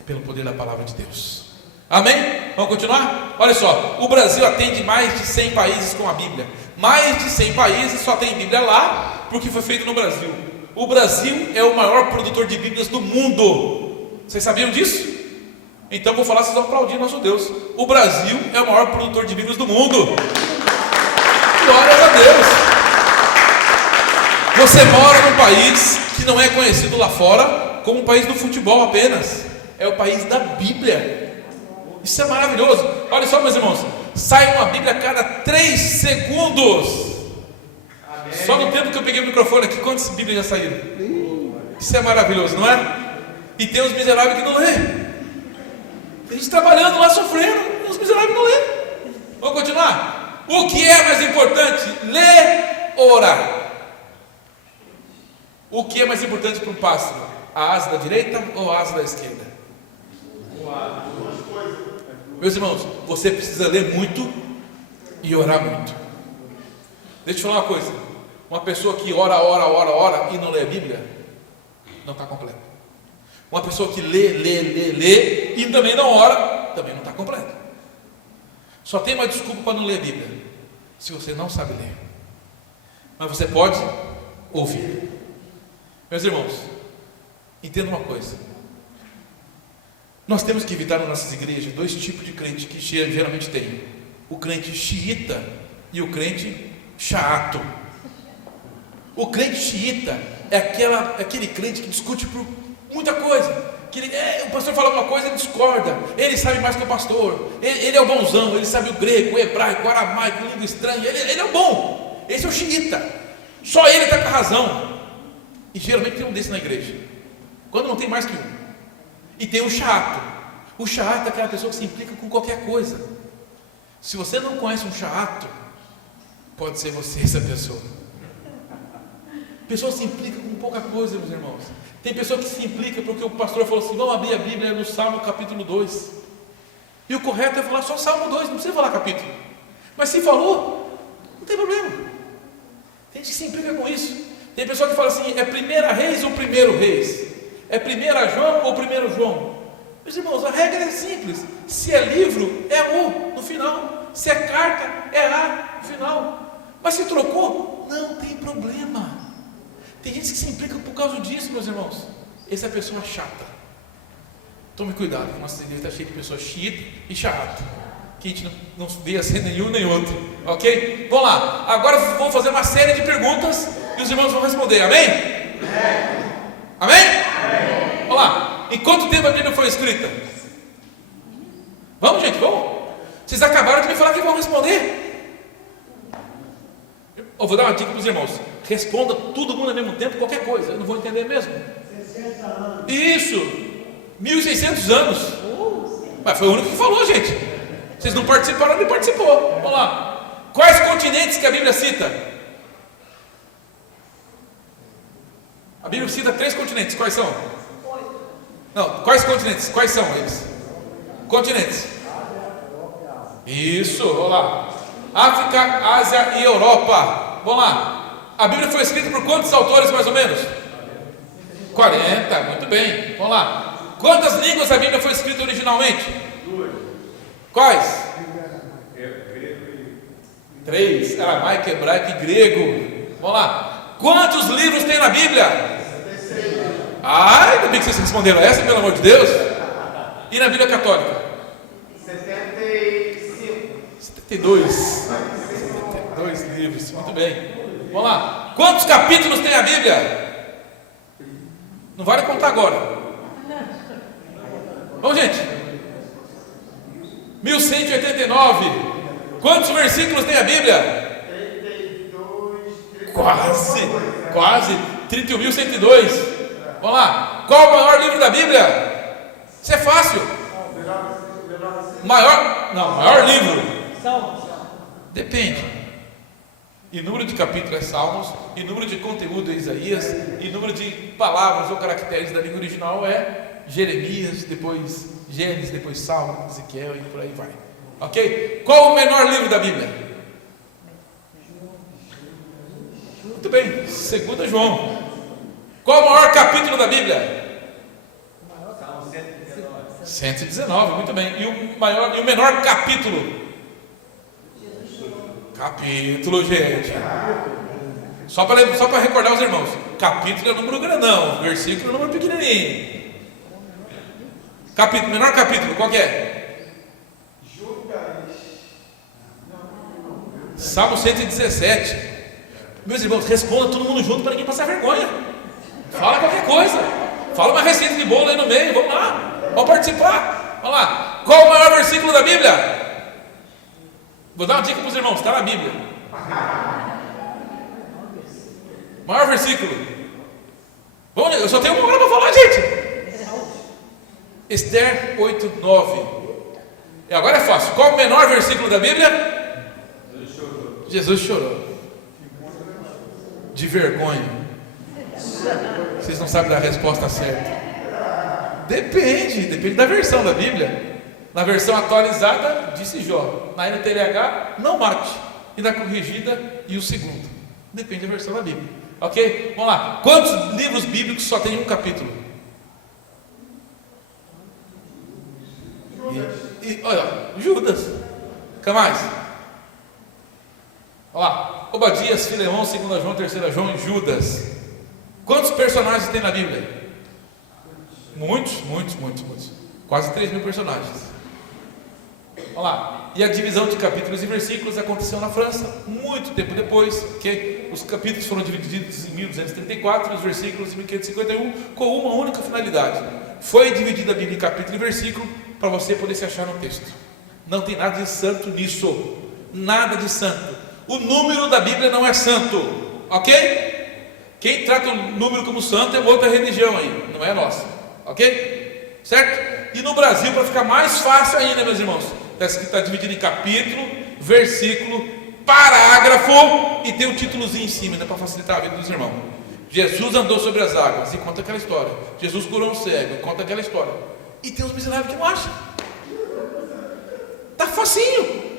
é pelo poder da palavra de Deus. Amém? Vamos continuar? Olha só, o Brasil atende mais de 100 países com a Bíblia. Mais de 100 países só tem Bíblia lá, porque foi feito no Brasil. O Brasil é o maior produtor de Bíblias do mundo. Vocês sabiam disso? Então vou falar, vocês vão aplaudir nosso Deus. O Brasil é o maior produtor de Bíblias do mundo. Glórias a Deus. Você mora num país que não é conhecido lá fora como um país do futebol apenas. É o país da Bíblia. Isso é maravilhoso. Olha só, meus irmãos, sai uma Bíblia a cada 3 segundos. Amém. Só no tempo que eu peguei o microfone aqui, quantas Bíblias já saíram? Isso é maravilhoso, não é? E tem os miseráveis que não lê. Tem gente trabalhando lá, sofrendo, e os miseráveis não lê. Vamos continuar? O que é mais importante? Ler ou orar? O que é mais importante para um pássaro? A asa da direita ou a asa da esquerda? Meus irmãos, você precisa ler muito e orar muito. Deixa eu te falar uma coisa. Uma pessoa que ora e não lê a Bíblia, não está completa. Uma pessoa que lê e também não ora, também não está completa. Só tem uma desculpa para não ler a Bíblia: se você não sabe ler. Mas você pode ouvir. Meus irmãos, entenda uma coisa. Nós temos que evitar nas nossas igrejas 2 tipos de crente que geralmente tem: o crente xiita e o crente chato. O crente xiita é aquele crente que discute por muita coisa. O pastor fala uma coisa e discorda. Ele sabe mais que o pastor. Ele é o bonzão. Ele sabe o grego, o hebraico, o aramaico, língua estranha. Ele é o bom. Esse é o xiita. Só ele está com a razão. E geralmente tem um desse na igreja, quando não tem mais que um. E tem o chato. O chato é aquela pessoa que se implica com qualquer coisa. Se você não conhece um chato, pode ser você essa pessoa. Pessoa se implica com pouca coisa, meus irmãos. Tem pessoa que se implica porque o pastor falou assim: vamos abrir a Bíblia no Salmo capítulo 2. E o correto é falar só Salmo 2, não precisa falar capítulo. Mas se falou, não tem problema. Tem gente que se implica com isso. Tem pessoa que fala assim: é 1 Reis ou 1 Reis? É 1 João ou 1 João? Meus irmãos, a regra é simples. Se é livro, é O no final. Se é carta, é A no final. Mas se trocou, não tem problema. Tem gente que se implica por causa disso, meus irmãos. Essa é a pessoa chata. Tome cuidado, nossa igreja está cheia de pessoas chiitas e chatas, que a gente não vê a ser nenhum nem outro. Ok? Vamos lá. Agora vou fazer uma série de perguntas e os irmãos vão responder. Amém? Amém? Vamos lá. Em quanto tempo a Bíblia foi escrita? Vamos, gente, vamos. Vocês acabaram de me falar que vão responder. Eu vou dar uma dica para os irmãos: responda todo mundo ao mesmo tempo qualquer coisa, eu não vou entender mesmo. 60 anos. Isso, 1600 anos. Mas foi o único que falou, gente. Vocês não participaram, nem participou. Vamos lá. Quais continentes que a Bíblia cita? A Bíblia cita 3 continentes. Quais são? Não, quais continentes? Quais são eles? Continentes. Isso, vamos lá. África, Ásia e Europa. Vamos lá. A Bíblia foi escrita por quantos autores, mais ou menos? 40, muito bem. Vamos lá. Quantas línguas a Bíblia foi escrita originalmente? 2. Quais? 3. Aramaico, hebraico e grego. Vamos lá. Quantos livros tem na Bíblia? 76. Ai, ainda bem que vocês responderam essa, pelo amor de Deus. E na Bíblia católica? 72. 72 livros, muito bem. Vamos lá. Quantos capítulos tem a Bíblia? Não vale contar agora. Vamos, gente. 1189. Quantos versículos tem a Bíblia? 32. Quase. 31.102. Vamos lá. Qual o maior livro da Bíblia? Isso é fácil. Maior livro. Depende. E número de capítulos é Salmos, e número de conteúdo é Isaías, e número de palavras ou caracteres da língua original é Jeremias, depois Gênesis, depois Salmo, Ezequiel e por aí vai. Ok? Qual o menor livro da Bíblia? Muito bem, 2 João. Qual o maior capítulo da Bíblia? 119, muito bem. E o menor capítulo? Capítulo, gente. Só para recordar os irmãos. Capítulo é número grandão, versículo é número pequenininho. Capítulo, menor capítulo, qual que é? Salmo 117. Meus irmãos, responda todo mundo junto para ninguém passar vergonha. Fala qualquer coisa. Fala uma receita de bolo aí no meio. Vamos lá. Vamos participar. Vamos lá. Qual o maior versículo da Bíblia? Vou dar uma dica para os irmãos. Está na Bíblia. Maior versículo. Vamos, eu só tenho uma hora para falar, gente. Esther 8:9. E agora é fácil. Qual o menor versículo da Bíblia? Jesus chorou. De vergonha. Vocês não sabem dar a resposta certa. Depende da versão da Bíblia. Na versão atualizada, disse Jó. Na NTLH, não mate. E na corrigida, e o segundo. Depende da versão da Bíblia. Ok? Vamos lá. Quantos livros bíblicos só tem um capítulo? Olha, Judas. O que mais? Olha lá. Obadias, Filemão, 2 João, 3 João e Judas. Quantos personagens tem na Bíblia? Muitos. Quase 3.000 personagens. Olha lá. E a divisão de capítulos e versículos aconteceu na França muito tempo depois, que os capítulos foram divididos em 1234 e os versículos em 1551 com uma única finalidade. Foi dividida a Bíblia em capítulo e versículo para você poder se achar no texto. Não tem nada de santo nisso. Nada de santo. O número da Bíblia não é santo. Ok? Quem trata o número como santo é outra religião aí, não é a nossa. Ok? Certo? E no Brasil, para ficar mais fácil ainda, meus irmãos, está dividido em capítulo, versículo, parágrafo e tem um títulozinho em cima, né, para facilitar a vida dos irmãos. Jesus andou sobre as águas e conta aquela história. Jesus curou um cego e conta aquela história. E tem os miseráveis que não acham. Está facinho.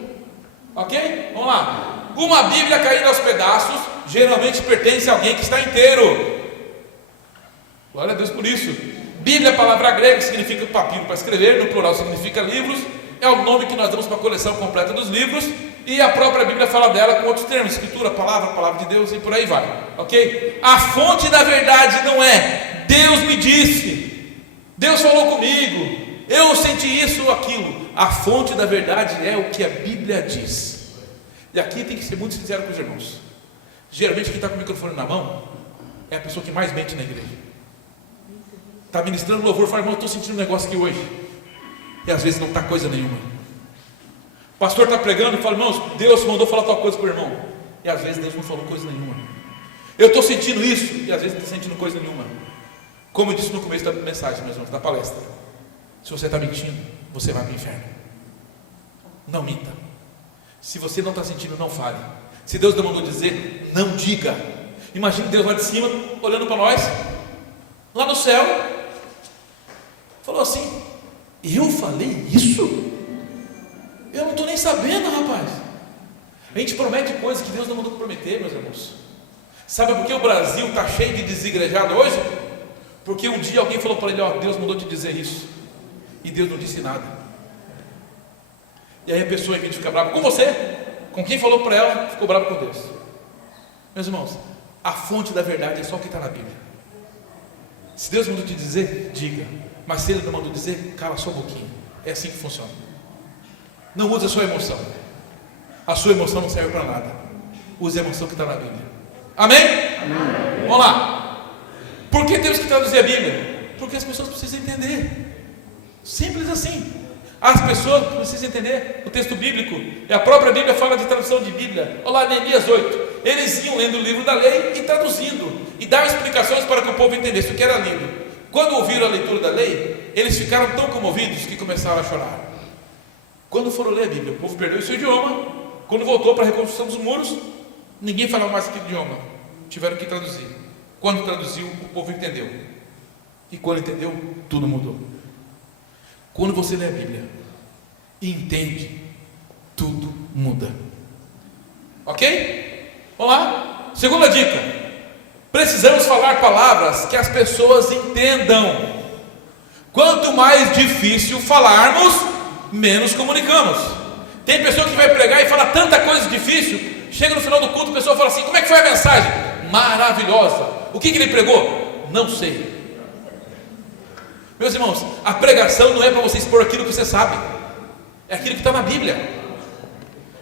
Ok? Vamos lá. Uma Bíblia caindo aos pedaços geralmente pertence a alguém que está inteiro. Glória a Deus por isso. Bíblia é a palavra grega que significa papiro para escrever, no plural significa livros. É o nome que nós damos para a coleção completa dos livros. E a própria Bíblia fala dela com outros termos: escritura, palavra de Deus e por aí vai. Ok? A fonte da verdade não é Deus me disse, Deus falou comigo, eu senti isso ou aquilo. A fonte da verdade é o que a Bíblia diz. E aqui tem que ser muito sincero com os irmãos. Geralmente quem está com o microfone na mão é a pessoa que mais mente na igreja. Está ministrando louvor, fala: irmão, eu estou sentindo um negócio aqui hoje. E às vezes não está coisa nenhuma. O pastor está pregando e fala: irmãos, Deus mandou falar tal coisa para o irmão. E às vezes Deus não falou coisa nenhuma. Eu estou sentindo isso, e às vezes não está sentindo coisa nenhuma. Como eu disse no começo da mensagem, meus irmãos, da palestra: se você está mentindo, você vai para o inferno. Não minta. Se você não está sentindo, não fale. Se Deus não mandou dizer, não diga. Imagine Deus lá de cima, olhando para nós, lá no céu, falou assim: eu falei isso? Eu não estou nem sabendo, rapaz. A gente promete coisas que Deus não mandou prometer, meus irmãos. Sabe por que o Brasil está cheio de desigrejado hoje? Porque um dia alguém falou para ele: ó, Deus mandou te dizer isso, e Deus não disse nada. E aí a pessoa, em vez de ficar brava com você, com quem falou para ela, ficou brava com Deus. Meus irmãos, a fonte da verdade é só o que está na Bíblia. Se Deus mandou te dizer, diga. Mas se Ele não mandou dizer, cala sua boquinha. É assim que funciona. Não use a sua emoção. A sua emoção não serve para nada. Use a emoção que está na Bíblia. Amém? Amém? Vamos lá. Por que temos que traduzir a Bíblia? Porque as pessoas precisam entender. Simples assim. As pessoas precisam entender o texto bíblico. E a própria Bíblia fala de tradução de Bíblia. Olha lá, Neemias 8. Eles iam lendo o livro da lei e traduzindo. E davam explicações para que o povo entendesse o que era lido. Quando ouviram a leitura da lei, eles ficaram tão comovidos que começaram a chorar. Quando foram ler a Bíblia, o povo perdeu o seu idioma. Quando voltou para a reconstrução dos muros, ninguém falava mais aquele idioma. Tiveram que traduzir. Quando traduziu, o povo entendeu. E quando entendeu, tudo mudou. Quando você lê a Bíblia e entende, tudo muda. Ok? Vamos lá? Segunda dica: Precisamos falar palavras que as pessoas entendam. Quanto mais difícil falarmos, menos comunicamos. Tem pessoa que vai pregar e fala tanta coisa difícil, chega no final do culto, a pessoa fala assim: como é que foi a mensagem? Maravilhosa. O que ele pregou? Não sei. Meus irmãos, a pregação não é para você expor aquilo que você sabe, é aquilo que está na Bíblia.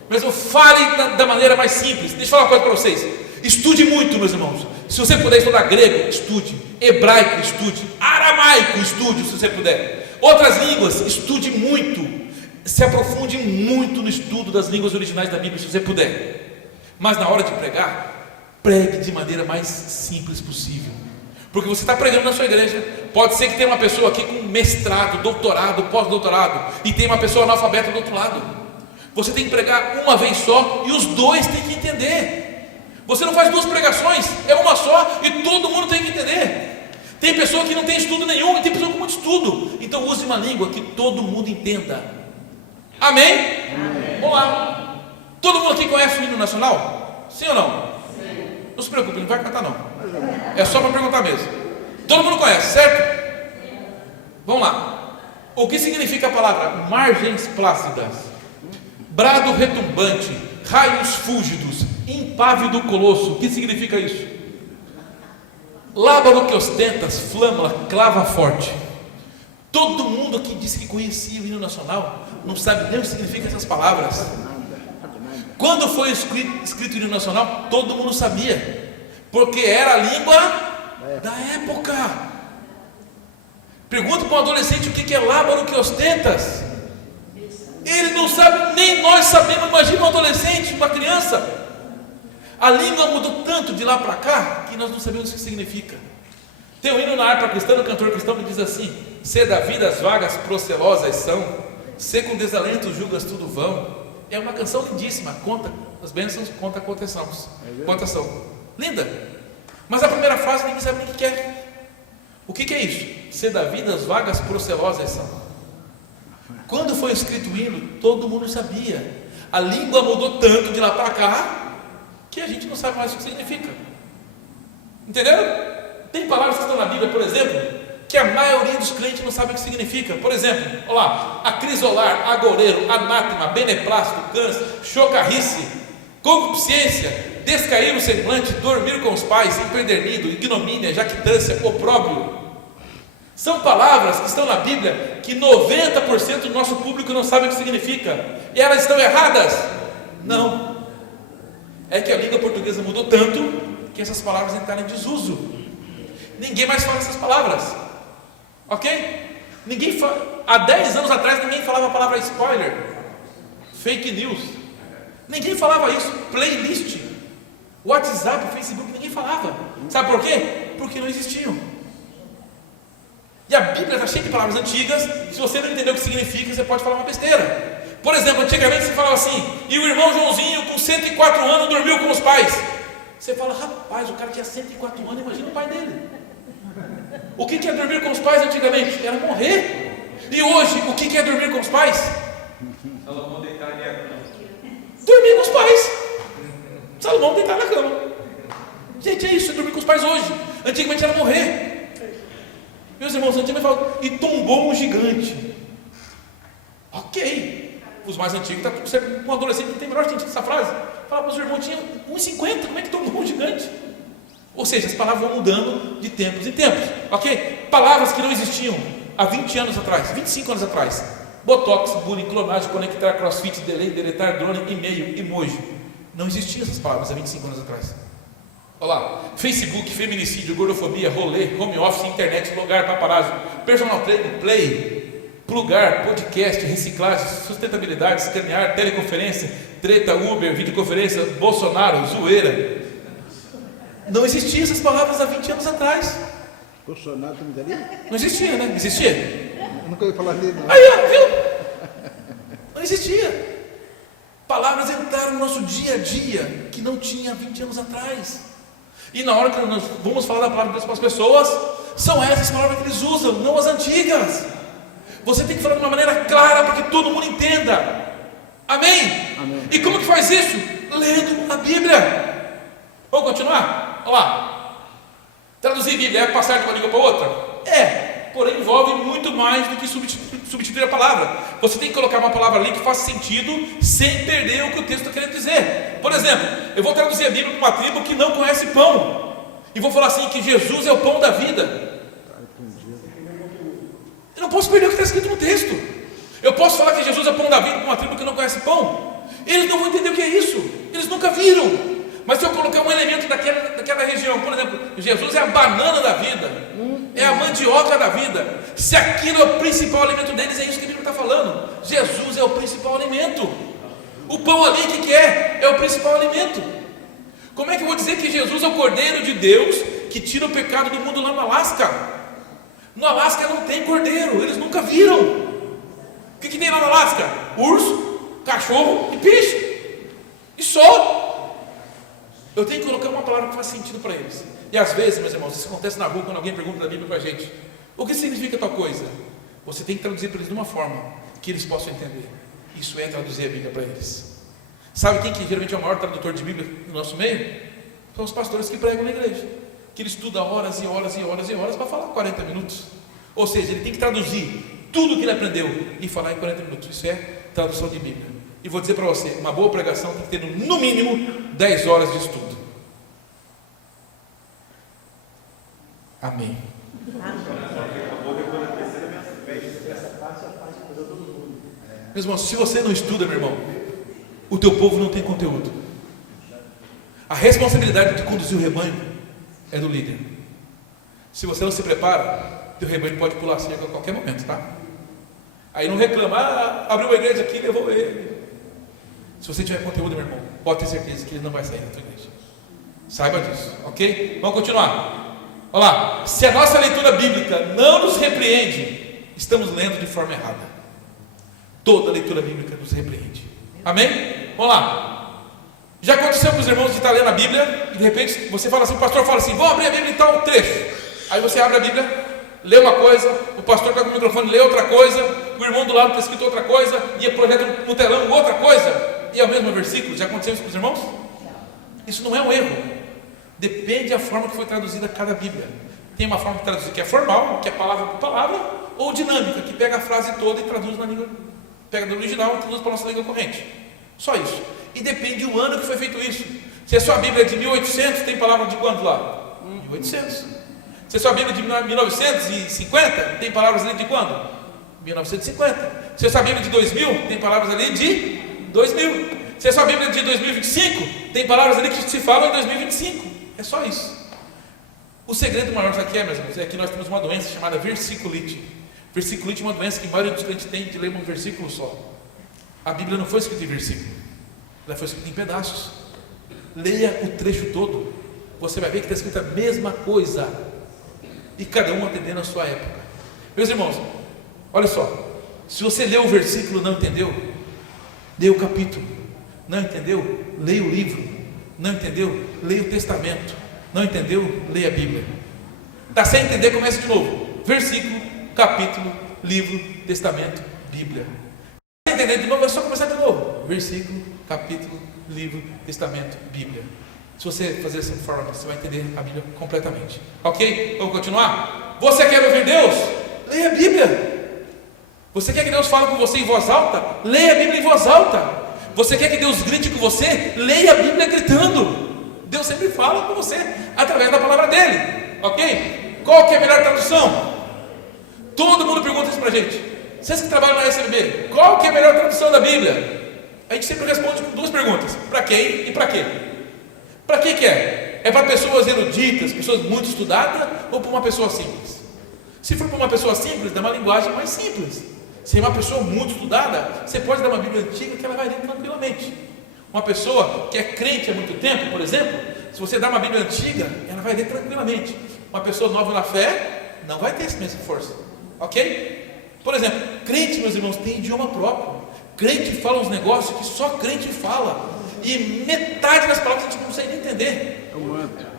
Mas fale da maneira mais simples. Deixa eu falar uma coisa para vocês. Estude muito, meus irmãos. Se você puder estudar grego, estude. Hebraico, estude. Aramaico, estude, se você puder. Outras línguas, estude muito. Se aprofunde muito no estudo das línguas originais da Bíblia, se você puder. Mas na hora de pregar, pregue de maneira mais simples possível. Porque você está pregando na sua igreja. Pode ser que tenha uma pessoa aqui com mestrado, doutorado, pós-doutorado, e tem uma pessoa analfabeta do outro lado. Você tem que pregar uma vez só, e os dois têm que entender. Você não faz duas pregações, é uma só, e todo mundo tem que entender. Tem pessoa que não tem estudo nenhum, e tem pessoa com muito estudo. Então use uma língua que todo mundo entenda. Amém? Amém. Vamos lá. Todo mundo aqui conhece o hino nacional? Sim ou não? Não se preocupe, não vai cantar não. É só para perguntar mesmo. Todo mundo conhece, certo? Vamos lá. O que significa a palavra margens plácidas, brado retumbante, raios fúlgidos, impávido colosso? O que significa isso? Lábaro que ostentas, flâmula, clava forte. Todo mundo aqui disse que conhecia o hino nacional, não sabe nem o que significa essas palavras. Quando foi escrito o hino nacional, todo mundo sabia, porque era a língua da época. Pergunta para um adolescente o que é lábaro que ostentas. Ele não sabe, nem nós sabemos. Imagina um adolescente, uma criança. A língua mudou tanto de lá para cá, que nós não sabemos o que significa. Tem um hino na harpa cristã, no cantor cristão, que diz assim: se da vida as vagas procelosas são, se com desalento julgas tudo vão. É uma canção lindíssima, conta as bênçãos, conta a contação. Linda. Mas a primeira frase ninguém sabe nem o que é. O que é isso? Se da vida as vagas procelosas são. Quando foi escrito o hino, todo mundo sabia. A língua mudou tanto de lá para cá, que a gente não sabe mais o que significa. Entenderam? Tem palavras que estão na Bíblia, por exemplo, que a maioria dos crentes não sabe o que significa. Por exemplo, olha lá: acrisolar, agoreiro, anátema, beneplácito, câncer, chocarrice, concupiscência, descair o semblante, dormir com os pais, empedernido, ignomínia, jactância, opróbrio. São palavras que estão na Bíblia que 90% do nosso público não sabe o que significa. E elas estão erradas? Não. É que a língua portuguesa mudou tanto que essas palavras entraram em desuso. Ninguém mais fala essas palavras. Ok? Há 10 anos atrás ninguém falava a palavra spoiler, fake news. Ninguém falava isso. Playlist, WhatsApp, Facebook, ninguém falava. Sabe por quê? Porque não existiam. E a Bíblia está cheia de palavras antigas. Se você não entender o que significa, você pode falar uma besteira. Por exemplo, antigamente você falava assim: e o irmão Joãozinho com 104 anos dormiu com os pais. Você fala: rapaz, o cara tinha 104 anos, imagina o pai dele. O que é dormir com os pais antigamente? Era morrer. E hoje, o que é dormir com os pais? Salomão deitar na cama. Dormir com os pais. Salomão deitar na cama. Gente, é isso, dormir com os pais hoje. Antigamente era morrer. Meus irmãos, antigamente falavam: e tombou um gigante. Ok. Os mais antigos, está tudo certo. Um adolescente não tem melhor sentido essa frase. Fala para os irmãos: tinha 1,50, como é que tombou um gigante? Ou seja, as palavras vão mudando de tempos em tempos, ok? Palavras que não existiam há 20 anos atrás, 25 anos atrás: botox, bullying, clonagem, conectar, crossfit, delay, deletar, drone, e-mail, emoji. Não existiam essas palavras há 25 anos atrás. Olha lá: Facebook, feminicídio, gordofobia, rolê, home office, internet, lugar, paparazzo, personal training, play, plugar, podcast, reciclagem, sustentabilidade, escanear, teleconferência, treta, Uber, videoconferência, Bolsonaro, zoeira. Não existiam essas palavras há 20 anos atrás. Bolsonaro, tu me daria? Não existia, né? Existia? Eu nunca ouvi falar dele, não. Aí, ó, viu? Não existia. Palavras entraram no nosso dia a dia que não tinha 20 anos atrás. E na hora que nós vamos falar da palavra de Deus para as pessoas, são essas palavras que eles usam, não as antigas. Você tem que falar de uma maneira clara para que todo mundo entenda. Amém? Amém. E como que faz isso? Lendo a Bíblia. Vamos continuar? Olha lá: Traduzir Bíblia é passar de uma língua para outra? Porém envolve muito mais do que substituir a palavra. Você tem que colocar uma palavra ali que faça sentido sem perder o que o texto está querendo dizer. Por exemplo, eu vou traduzir a Bíblia para uma tribo que não conhece pão, e vou falar assim, que Jesus é o pão da vida. Eu não posso perder o que está escrito no texto. Eu posso falar que Jesus é o pão da vida para uma tribo que não conhece pão? Eles não vão entender o que é isso, eles nunca viram. Mas se eu colocar um elemento daquela região, por exemplo, Jesus é a banana da vida, é a mandioca da vida, se aquilo é o principal alimento deles, é isso que a Bíblia está falando. Jesus é o principal alimento. O pão ali, o que é? É o principal alimento. Como é que eu vou dizer que Jesus é o Cordeiro de Deus que tira o pecado do mundo lá no Alasca? No Alasca não tem cordeiro, eles nunca viram. O que tem lá no Alasca? Urso, cachorro e peixe. E só. Eu tenho que colocar uma palavra que faz sentido para eles. E às vezes, meus irmãos, isso acontece na rua quando alguém pergunta da Bíblia para a gente: o que significa tal coisa? Você tem que traduzir para eles de uma forma que eles possam entender. Isso é traduzir a Bíblia para eles. Sabe quem que geralmente é o maior tradutor de Bíblia no nosso meio? São os pastores que pregam na igreja, que ele estuda horas e horas e horas e horas para falar 40 minutos. Ou seja, ele tem que traduzir tudo que ele aprendeu e falar em 40 minutos. Isso é tradução de Bíblia. E vou dizer para você, uma boa pregação tem que ter no mínimo 10 horas de estudo. Amém. Meus irmãos, se você não estuda, meu irmão, o teu povo não tem conteúdo. A responsabilidade de conduzir o rebanho é do líder. Se você não se prepara, teu rebanho pode pular a cerca a qualquer momento, tá? Aí não reclama, abriu uma igreja aqui e levou ele. Se você tiver conteúdo, meu irmão, pode ter certeza que ele não vai sair da tua igreja. Saiba disso, ok? Vamos continuar. Olha lá, se a nossa leitura bíblica não nos repreende, estamos lendo de forma errada. Toda leitura bíblica nos repreende. Amém? Vamos lá. Já aconteceu com os irmãos de estar lendo a Bíblia e de repente você fala assim, o pastor fala assim, vamos abrir a Bíblia em tal trecho. Aí você abre a Bíblia, lê uma coisa, o pastor está com o microfone, lê outra coisa, o irmão do lado está escrito outra coisa, e projeta no telão outra coisa, e é o mesmo versículo. Já aconteceu isso com os irmãos? Isso não é um erro. Depende da forma que foi traduzida cada Bíblia. Tem uma forma de traduzir que é formal, que é palavra por palavra, ou dinâmica, que pega a frase toda e traduz na língua, pega do original e traduz para a nossa língua corrente. Só isso. E depende do ano que foi feito isso. Se a sua Bíblia é de 1800, tem palavra de quanto lá? 1800. Se a sua Bíblia é de 1950, tem palavras ali de quando? 1950. Se a sua Bíblia é de 2000, tem palavras ali de 2000. Se a sua Bíblia é de 2025, tem palavras ali que se falam em 2025. É só isso. O segredo maior disso aqui meus irmãos, é que nós temos uma doença chamada versiculite. Versiculite é uma doença que a maioria dos crentes tem de ler um versículo só. A Bíblia não foi escrita em versículo, ela foi escrita em pedaços. Leia o trecho todo, você vai ver que está escrita a mesma coisa, e cada um atendendo a sua época. Meus irmãos, olha só, se você leu o versículo e não entendeu, leia o capítulo. Não entendeu? Leia o livro. Não entendeu? Leia o testamento. Não entendeu? Leia a Bíblia. Está sem entender? Começa de novo. Versículo, capítulo, livro, testamento, Bíblia. Está entendendo de novo? É só começar de novo. Versículo, capítulo, livro, testamento, Bíblia. Se você fazer dessa forma, você vai entender a Bíblia completamente. Ok? Vamos continuar? Você quer ouvir Deus? Leia a Bíblia. Você quer que Deus fale com você em voz alta? Leia a Bíblia em voz alta. Você quer que Deus grite com você? Leia a Bíblia gritando. Deus sempre fala com você através da palavra dele. Ok? Qual que é a melhor tradução? Todo mundo pergunta isso pra gente. Vocês que trabalham na SMB, qual que é a melhor tradução da Bíblia? A gente sempre responde com duas perguntas: para quem e para quê? Para quem que é? É para pessoas eruditas, pessoas muito estudadas, ou para uma pessoa simples? Se for para uma pessoa simples, dá uma linguagem mais simples. Se é uma pessoa muito estudada, você pode dar uma Bíblia antiga que ela vai ler tranquilamente. Uma pessoa que é crente há muito tempo, por exemplo, se você dá uma Bíblia antiga, ela vai ler tranquilamente. Uma pessoa nova na fé não vai ter essa mesma força. Ok? Por exemplo, crente, meus irmãos, tem idioma próprio. Crente fala uns negócios que só crente fala, e metade das palavras a gente não consegue nem entender.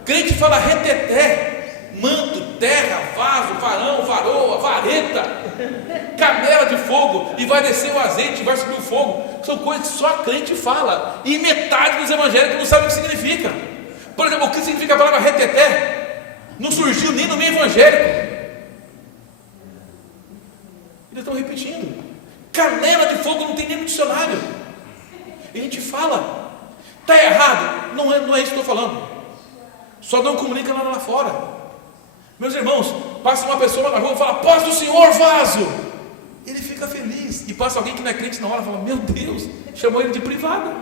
Crente fala reteté, manto, terra, vaso, varão, varoa, vareta, canela de fogo, e vai descer o azeite, vai subir o fogo. São coisas que só a crente fala, e metade dos evangélicos não sabe o que significa. Por exemplo, o que significa a palavra reteté? Não surgiu nem no meio evangélico. Eles estão repetindo. Canela de fogo não tem nem no dicionário. E a gente fala, está errado. Não é isso que eu estou falando. Só não comunica lá fora. Meus irmãos, passa uma pessoa na rua e fala, paz do Senhor, vaso. Ele fica feliz. E passa alguém que não é crente na hora e fala, meu Deus, chamou ele de privado.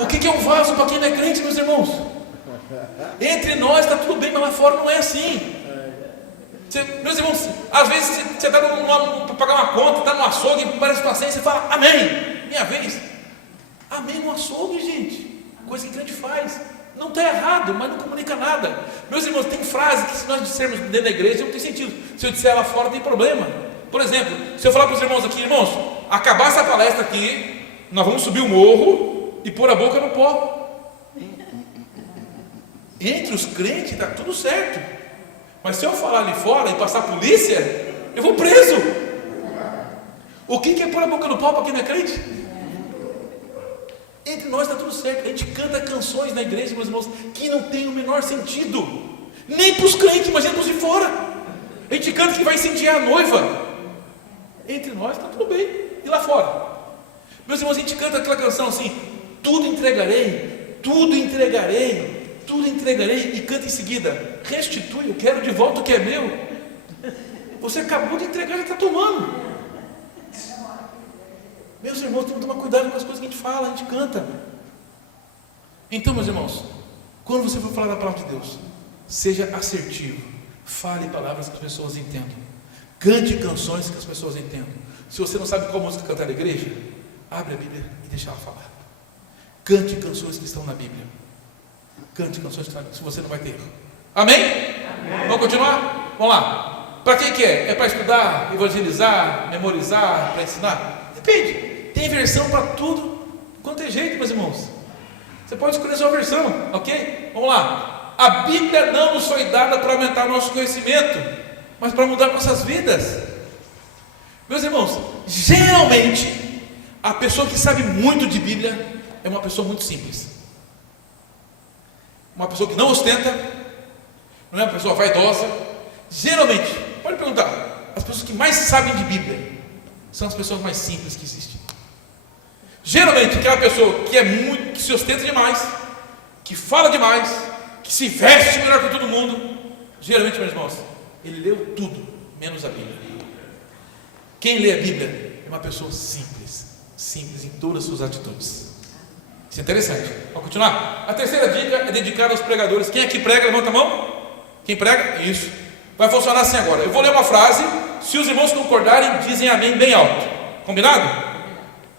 O que é um vaso para quem não é crente, meus irmãos? Entre nós está tudo bem, mas lá fora não é assim. Meus irmãos, às vezes você está para pagar uma conta, está no açougue, parece uma senha, você fala, amém, minha vez. Amém no açougue, gente. Coisa que crente faz. Não está errado, mas não comunica nada. Meus irmãos, tem frase que se nós dissermos dentro da igreja não tem sentido. Se eu disser lá fora tem problema. Por exemplo, se eu falar para os irmãos aqui, irmãos, acabar essa palestra aqui, nós vamos subir o morro e pôr a boca no pó. Entre os crentes está tudo certo. Mas se eu falar ali fora e passar a polícia, eu vou preso. O que é pôr a boca no pó para quem não é crente? Entre nós está tudo certo. A gente canta canções na igreja, meus irmãos, que não tem o menor sentido. Nem para os crentes, imagina para os de fora. A gente canta que vai incendiar a noiva. Entre nós está tudo bem. E lá fora? Meus irmãos, a gente canta aquela canção assim, tudo entregarei, tudo entregarei, tudo entregarei, e canta em seguida, restitui, eu quero de volta o que é meu. Você acabou de entregar, já está tomando. Meus irmãos, temos que tomar cuidado com as coisas que a gente fala, a gente canta. Então, meus irmãos, quando você for falar da palavra de Deus, seja assertivo, fale palavras que as pessoas entendam, cante canções que as pessoas entendam. Se você não sabe qual música cantar na igreja, abre a Bíblia e deixa ela falar. Cante canções que estão na Bíblia. Cante canções que estão na Bíblia, se você não vai ter erro. Amém? Amém? Vamos continuar? Vamos lá. Para quem que é? É para estudar, evangelizar, memorizar, para ensinar? Depende. Tem versão para tudo quanto é jeito, meus irmãos. Você pode escolher a sua versão, ok? Vamos lá. A Bíblia não nos foi dada para aumentar nosso conhecimento, mas para mudar nossas vidas. Meus irmãos, geralmente a pessoa que sabe muito de Bíblia é uma pessoa muito simples. Uma pessoa que não ostenta, não é uma pessoa vaidosa. Geralmente, pode perguntar, as pessoas que mais sabem de Bíblia são as pessoas mais simples que existem. Geralmente, aquela pessoa que se ostenta demais, que fala demais, que se veste melhor que todo mundo, geralmente, meus irmãos, ele leu tudo, menos a Bíblia. Quem lê a Bíblia é uma pessoa simples, simples em todas as suas atitudes. Isso é interessante. Vamos continuar? A terceira dica é dedicada aos pregadores. Quem aqui prega, levanta a mão. Quem prega? Isso. Vai funcionar assim agora. Eu vou ler uma frase, se os irmãos concordarem, dizem amém bem alto. Combinado?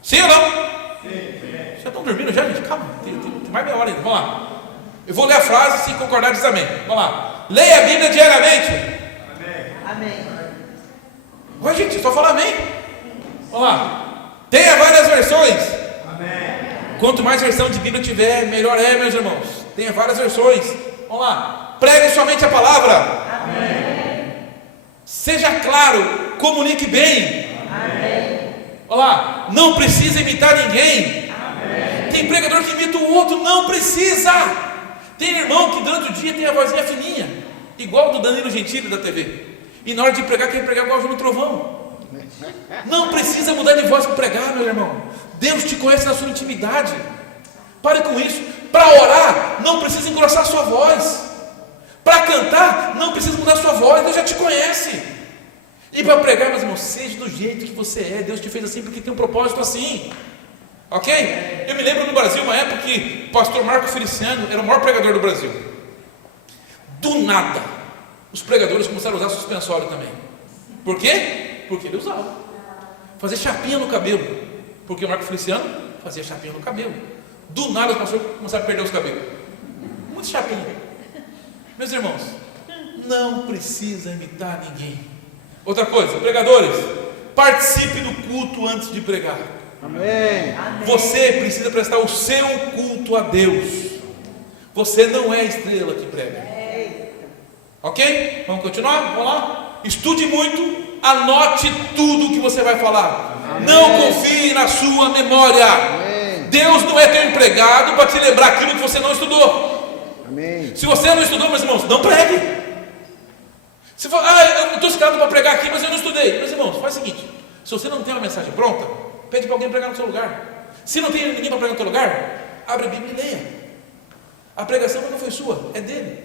Sim ou não? Sim. Já estão dormindo já, gente? Calma, tem mais meia hora ainda. Vamos lá. Eu vou ler a frase, se concordar, diz amém. Vamos lá. Leia a Bíblia diariamente. Amém. Amém. Oi, gente, só fala amém. Vamos lá. Tenha várias versões. Amém. Quanto mais versão de Bíblia tiver, melhor é, meus irmãos. Tenha várias versões. Vamos lá. Pregue somente a palavra. Amém. Seja claro, comunique bem. Amém. Olha lá, não precisa imitar ninguém. Amém. Tem pregador que imita o outro, não precisa. Tem irmão que durante o dia tem a vozinha fininha, igual do Danilo Gentili da TV. E na hora de pregar, quer pregar igual o João Trovão. Não precisa mudar de voz para pregar, meu irmão. Deus te conhece na sua intimidade. Pare com isso. Para orar, não precisa engrossar a sua voz. Para cantar, não precisa mudar a sua voz. Deus já te conhece. E para pregar, meus irmãos, seja do jeito que você é. Deus te fez assim porque tem um propósito assim. Ok? Eu me lembro no Brasil, uma época que o pastor Marco Feliciano era o maior pregador do Brasil. Do nada, os pregadores começaram a usar suspensório também. Por quê? Porque ele usava. Fazer chapinha no cabelo. Porque o Marco Feliciano fazia chapinha no cabelo. Do nada os pastores começaram a perder os cabelos. Muito chapinha. Meus irmãos, não precisa imitar ninguém. Outra coisa, pregadores, participe do culto antes de pregar. Amém. Você precisa prestar o seu culto a Deus. Você não é a estrela que prega. Ok? Vamos continuar? Vamos lá? Estude muito, anote tudo que você vai falar. Amém. Não confie na sua memória. Amém. Deus não é teu empregado para te lembrar aquilo que você não estudou. Amém. Se você não estudou, meus irmãos, não pregue. Se for, eu estou escalado para pregar aqui, mas eu não estudei. Meus irmãos, faz o seguinte: se você não tem uma mensagem pronta, pede para alguém pregar no seu lugar. Se não tem ninguém para pregar no seu lugar, abre a Bíblia e leia. A pregação não foi sua, é dele.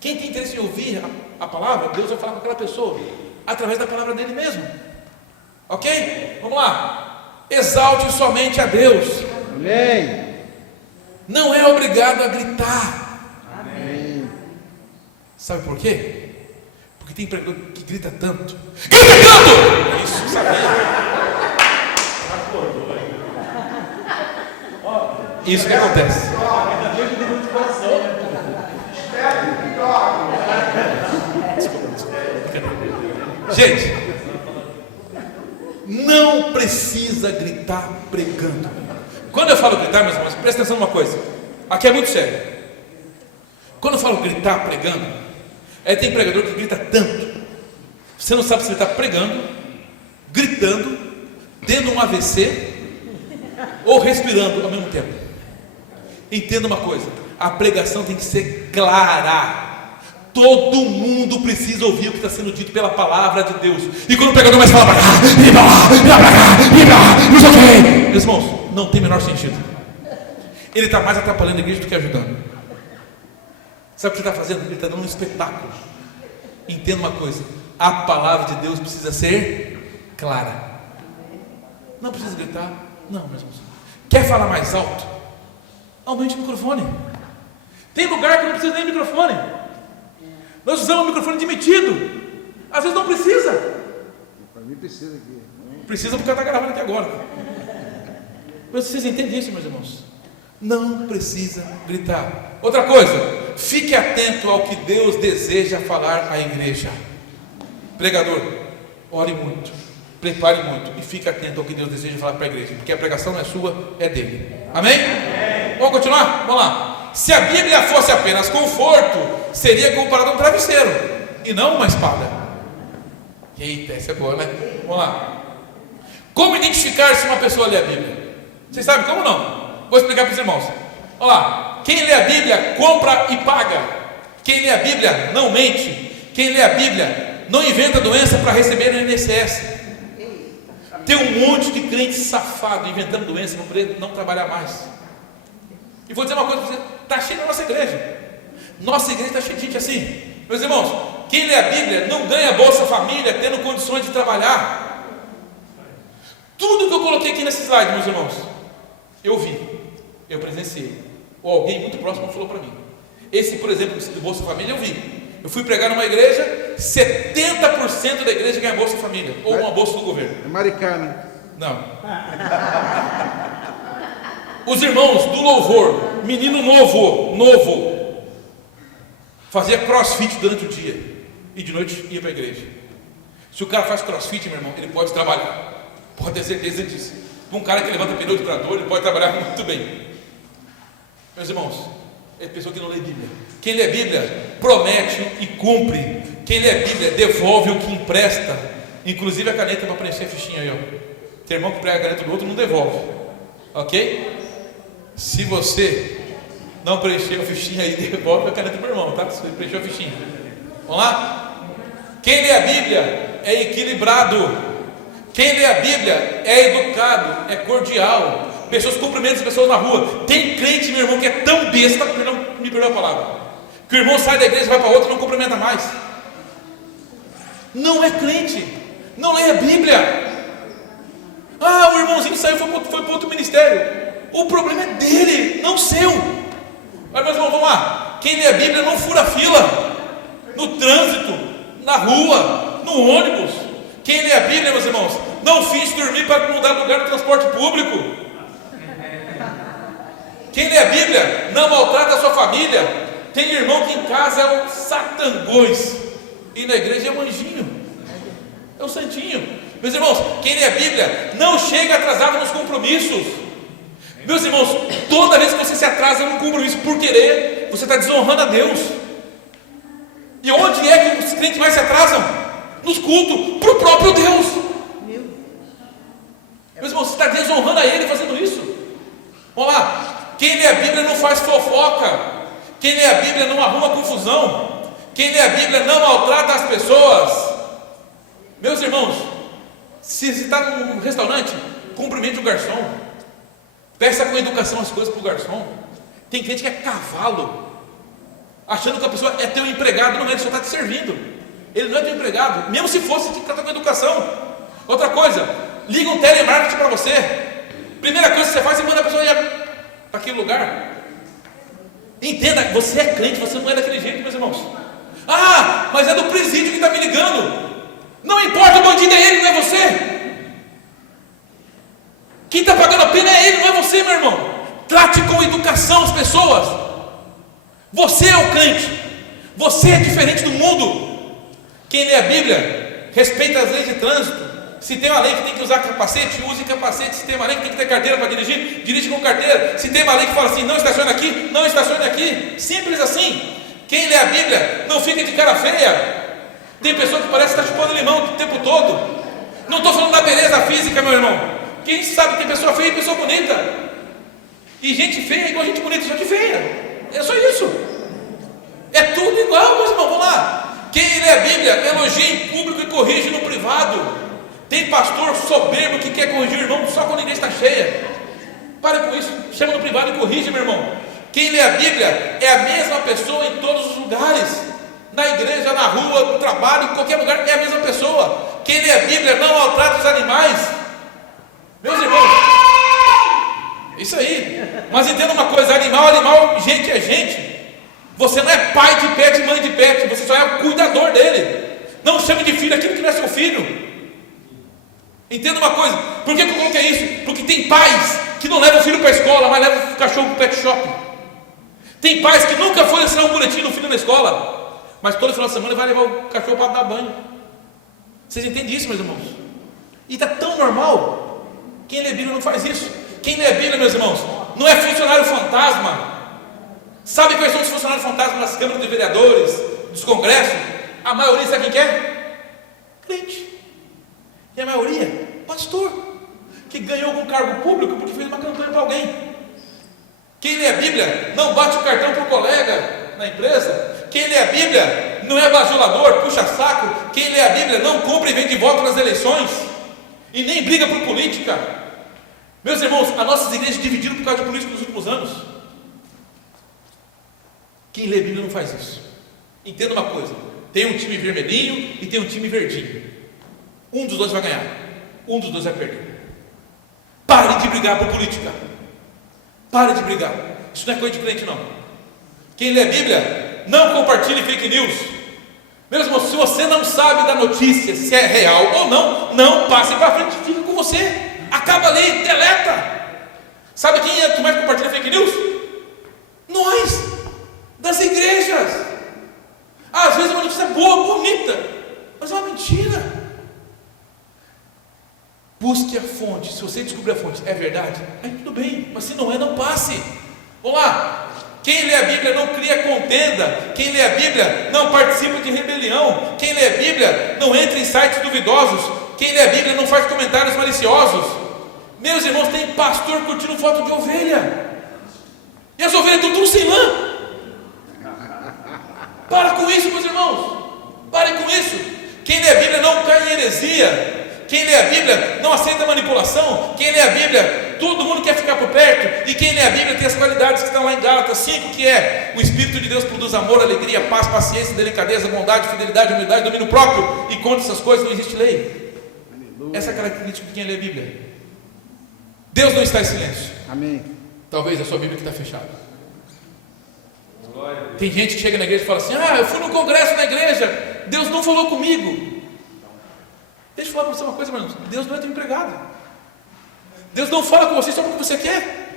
Quem tem interesse em ouvir a palavra, Deus vai falar com aquela pessoa através da palavra dele mesmo. Ok? Vamos lá. Exalte somente a Deus. Amém. Não é obrigado a gritar. Amém. Sabe por quê? Porque tem pregador que grita tanto. Grita tanto! Isso, sabia? Isso que acontece. Gente, não precisa gritar pregando. Quando eu falo gritar, meus irmãos, presta atenção numa coisa. Aqui é muito sério. Quando eu falo gritar pregando, tem pregador que grita tanto. Você não sabe se ele está pregando, gritando, tendo um AVC ou respirando ao mesmo tempo. Entenda uma coisa: a pregação tem que ser clara. Todo mundo precisa ouvir o que está sendo dito pela palavra de Deus. E quando o pregador mais fala para cá, e para lá, e para cá, e para lá, não sei o quê, meus irmãos, não tem o menor sentido. Ele está mais atrapalhando a igreja do que ajudando. Sabe o que ele está fazendo? Ele está dando um espetáculo. Entenda uma coisa: a palavra de Deus precisa ser clara. Não precisa gritar. Não, meus irmãos. Quer falar mais alto? Aumente o microfone. Tem lugar que não precisa nem microfone. Nós usamos o microfone de metido. Às vezes não precisa. Para mim precisa aqui. Precisa porque está gravando aqui agora. Mas vocês entendem isso, meus irmãos? Não precisa gritar. Outra coisa, fique atento ao que Deus deseja falar à igreja. Pregador, ore muito, prepare muito e fique atento ao que Deus deseja falar para a igreja, porque a pregação não é sua, é dele. Amém? Vamos continuar? Vamos lá. Se a Bíblia fosse apenas conforto, seria comparada a um travesseiro e não uma espada. Eita, essa é boa, né? Vamos lá. Como identificar se uma pessoa lê a Bíblia? Vocês sabem como não? Vou explicar para os irmãos. Olha lá. Quem lê a Bíblia compra e paga. Quem lê a Bíblia não mente. Quem lê a Bíblia não inventa doença para receber o INSS. Tem um monte de crente safado inventando doença para não trabalhar mais. E vou dizer uma coisa para você: está cheio na nossa igreja. Nossa igreja está cheia de gente assim. Meus irmãos, quem lê a Bíblia não ganha Bolsa Família tendo condições de trabalhar. Tudo que eu coloquei aqui nesse slide, meus irmãos, eu vi, eu presenciei, ou alguém muito próximo falou para mim. Esse, por exemplo, do Bolsa Família, eu vi. Eu fui pregar numa igreja, 70% da igreja ganha Bolsa Família, ou uma bolsa do governo. É Maricá, né? Não. Os irmãos do louvor, menino novo, fazia crossfit durante o dia e de noite ia para a igreja. Se o cara faz crossfit, meu irmão, ele pode trabalhar. Pode ter certeza disso. Um cara que levanta pneu de trator, ele pode trabalhar muito bem. Meus irmãos, é pessoa que não lê Bíblia. Quem lê Bíblia promete e cumpre. Quem lê Bíblia devolve o que empresta, inclusive a caneta para preencher a fichinha aí, ó. Tem irmão que prega a caneta do outro, não devolve. Ok? Se você não preencher a fichinha aí, devolve a caneta para o irmão, tá? Se você preencheu a fichinha. Vamos lá? Quem lê a Bíblia é equilibrado. Quem lê a Bíblia é educado, é cordial. Pessoas cumprimentam as pessoas na rua. Tem crente, meu irmão, que é tão besta, me perdoa a palavra, que o irmão sai da igreja, vai para outra e não cumprimenta mais. Não é crente, não lê a Bíblia. O irmãozinho saiu, foi para outro ministério. O problema é dele, não seu. Mas meus irmãos, vamos lá. Quem lê a Bíblia não fura fila no trânsito, na rua, no ônibus. Quem lê a Bíblia, meus irmãos, não finge dormir para mudar de lugar no transporte público. Quem lê a Bíblia não maltrata a sua família. Tem irmão que em casa é um satangões e na igreja é um anjinho, é um santinho. Meus irmãos, quem lê a Bíblia não chega atrasado nos compromissos. Meus irmãos, toda vez que você se atrasa num compromisso por querer, você está desonrando a Deus. E onde é que os crentes mais se atrasam? Nos cultos, para o próprio Deus. Meus irmãos, você está desonrando a Ele fazendo isso. Vamos lá. Quem lê a Bíblia não faz fofoca. Quem lê a Bíblia não arruma confusão. Quem lê a Bíblia não maltrata as pessoas. Meus irmãos, se você está num restaurante, cumprimente o garçom. Peça com educação as coisas para o garçom. Tem gente que é cavalo, achando que a pessoa é teu empregado. Não, ele só está te servindo. Ele não é teu empregado. Mesmo se fosse, tem que tratar com educação. Outra coisa, liga um telemarketing para você. Primeira coisa que você faz é mandar a pessoa ir para aquele lugar. Entenda, você é crente, você não é daquele jeito, meus irmãos. Ah, mas é do presídio que está me ligando. Não importa, o bandido é ele, não é você. Quem está pagando a pena é ele, não é você, meu irmão. Trate com educação as pessoas. Você é o crente. Você é diferente do mundo. Quem lê a Bíblia respeita as leis de trânsito. Se tem uma lei que tem que usar capacete, use capacete. Se tem uma lei que tem que ter carteira para dirigir, dirige com carteira. Se tem uma lei que fala assim, não estacione aqui, não estacione aqui. Simples assim. Quem lê a Bíblia não fica de cara feia. Tem pessoa que parece que está chupando limão o tempo todo. Não estou falando da beleza física, meu irmão. Quem sabe que tem pessoa feia e pessoa bonita. E gente feia é igual gente bonita, só que feia. É só isso. É tudo igual, meus irmãos. Vamos lá. Quem lê a Bíblia elogia em público e corrige no privado. Tem pastor soberbo que quer corrigir o irmão só quando a igreja está cheia. Para com isso. Chama no privado e corrige, meu irmão. Quem lê a Bíblia é a mesma pessoa em todos os lugares. Na igreja, na rua, no trabalho, em qualquer lugar é a mesma pessoa. Quem lê a Bíblia não maltrata os animais. Meus irmãos, isso aí. Mas entenda uma coisa, animal, gente é gente. Você não é pai de pet, mãe de pet. Você só é o cuidador dele. Não chame de filho aquilo que não é seu filho. Entenda uma coisa. Por que eu coloquei isso? Porque tem pais que não levam o filho para a escola, mas levam o cachorro para o pet shop. Tem pais que nunca foram ensinar um boletim no filho na escola, mas todo final de semana vai levar o cachorro para dar banho. Vocês entendem isso, meus irmãos? E está tão normal. Quem lê a Bíblia não faz isso. Quem lê a Bíblia, meus irmãos, não é funcionário fantasma. Sabe quais são os funcionários fantasmas nas câmaras de vereadores, dos congressos? A maioria, sabe quem que é? Crente. E a maioria, pastor, que ganhou algum cargo público porque fez uma campanha para alguém. Quem lê a Bíblia não bate o cartão para o colega na empresa. Quem lê a Bíblia não é bajulador, puxa saco. Quem lê a Bíblia não compra e vende voto nas eleições. E nem briga por política. Meus irmãos, as nossas igrejas dividiram por causa de política nos últimos anos. Quem lê a Bíblia não faz isso. Entenda uma coisa: tem um time vermelhinho e tem um time verdinho. Um dos dois vai ganhar, um dos dois vai perder. Pare de brigar por política. Pare de brigar. Isso não é coisa de crente, não. Quem lê a Bíblia não compartilhe fake news. Meus irmãos, se você não sabe da notícia, se é real ou não, não passe para frente, fica com você. Acaba ali, deleta. Sabe quem é que mais compartilha fake news? Nós, das igrejas. Às vezes é uma notícia boa, bonita, mas é uma mentira. Busque a fonte. Se você descobrir a fonte, é verdade, aí tudo bem, mas se não é, não passe. Vamos lá. Quem lê a Bíblia não cria contenda. Quem lê a Bíblia não participa de rebelião. Quem lê a Bíblia não entra em sites duvidosos. Quem lê a Bíblia não faz comentários maliciosos. Meus irmãos, tem pastor curtindo foto de ovelha, e as ovelhas estão tudo sem lã. Para com isso, meus irmãos. Pare com isso. Quem lê a Bíblia não cai em heresia. Quem lê a Bíblia não aceita manipulação. Quem lê a Bíblia, todo mundo quer ficar por perto. E quem lê a Bíblia tem as qualidades que estão lá em Gálatas 5, que é: o Espírito de Deus produz amor, alegria, paz, paciência, delicadeza, bondade, fidelidade, humildade, domínio próprio. E contra essas coisas não existe lei. Essa é a característica de quem lê a Bíblia. Deus não está em silêncio. Amém. Talvez a sua Bíblia que está fechada. Tem gente que chega na igreja e fala assim: eu fui no congresso na igreja, Deus não falou comigo. Deixa eu falar para você uma coisa, meu irmão. Deus não é teu empregado. Deus não fala com você só porque você quer.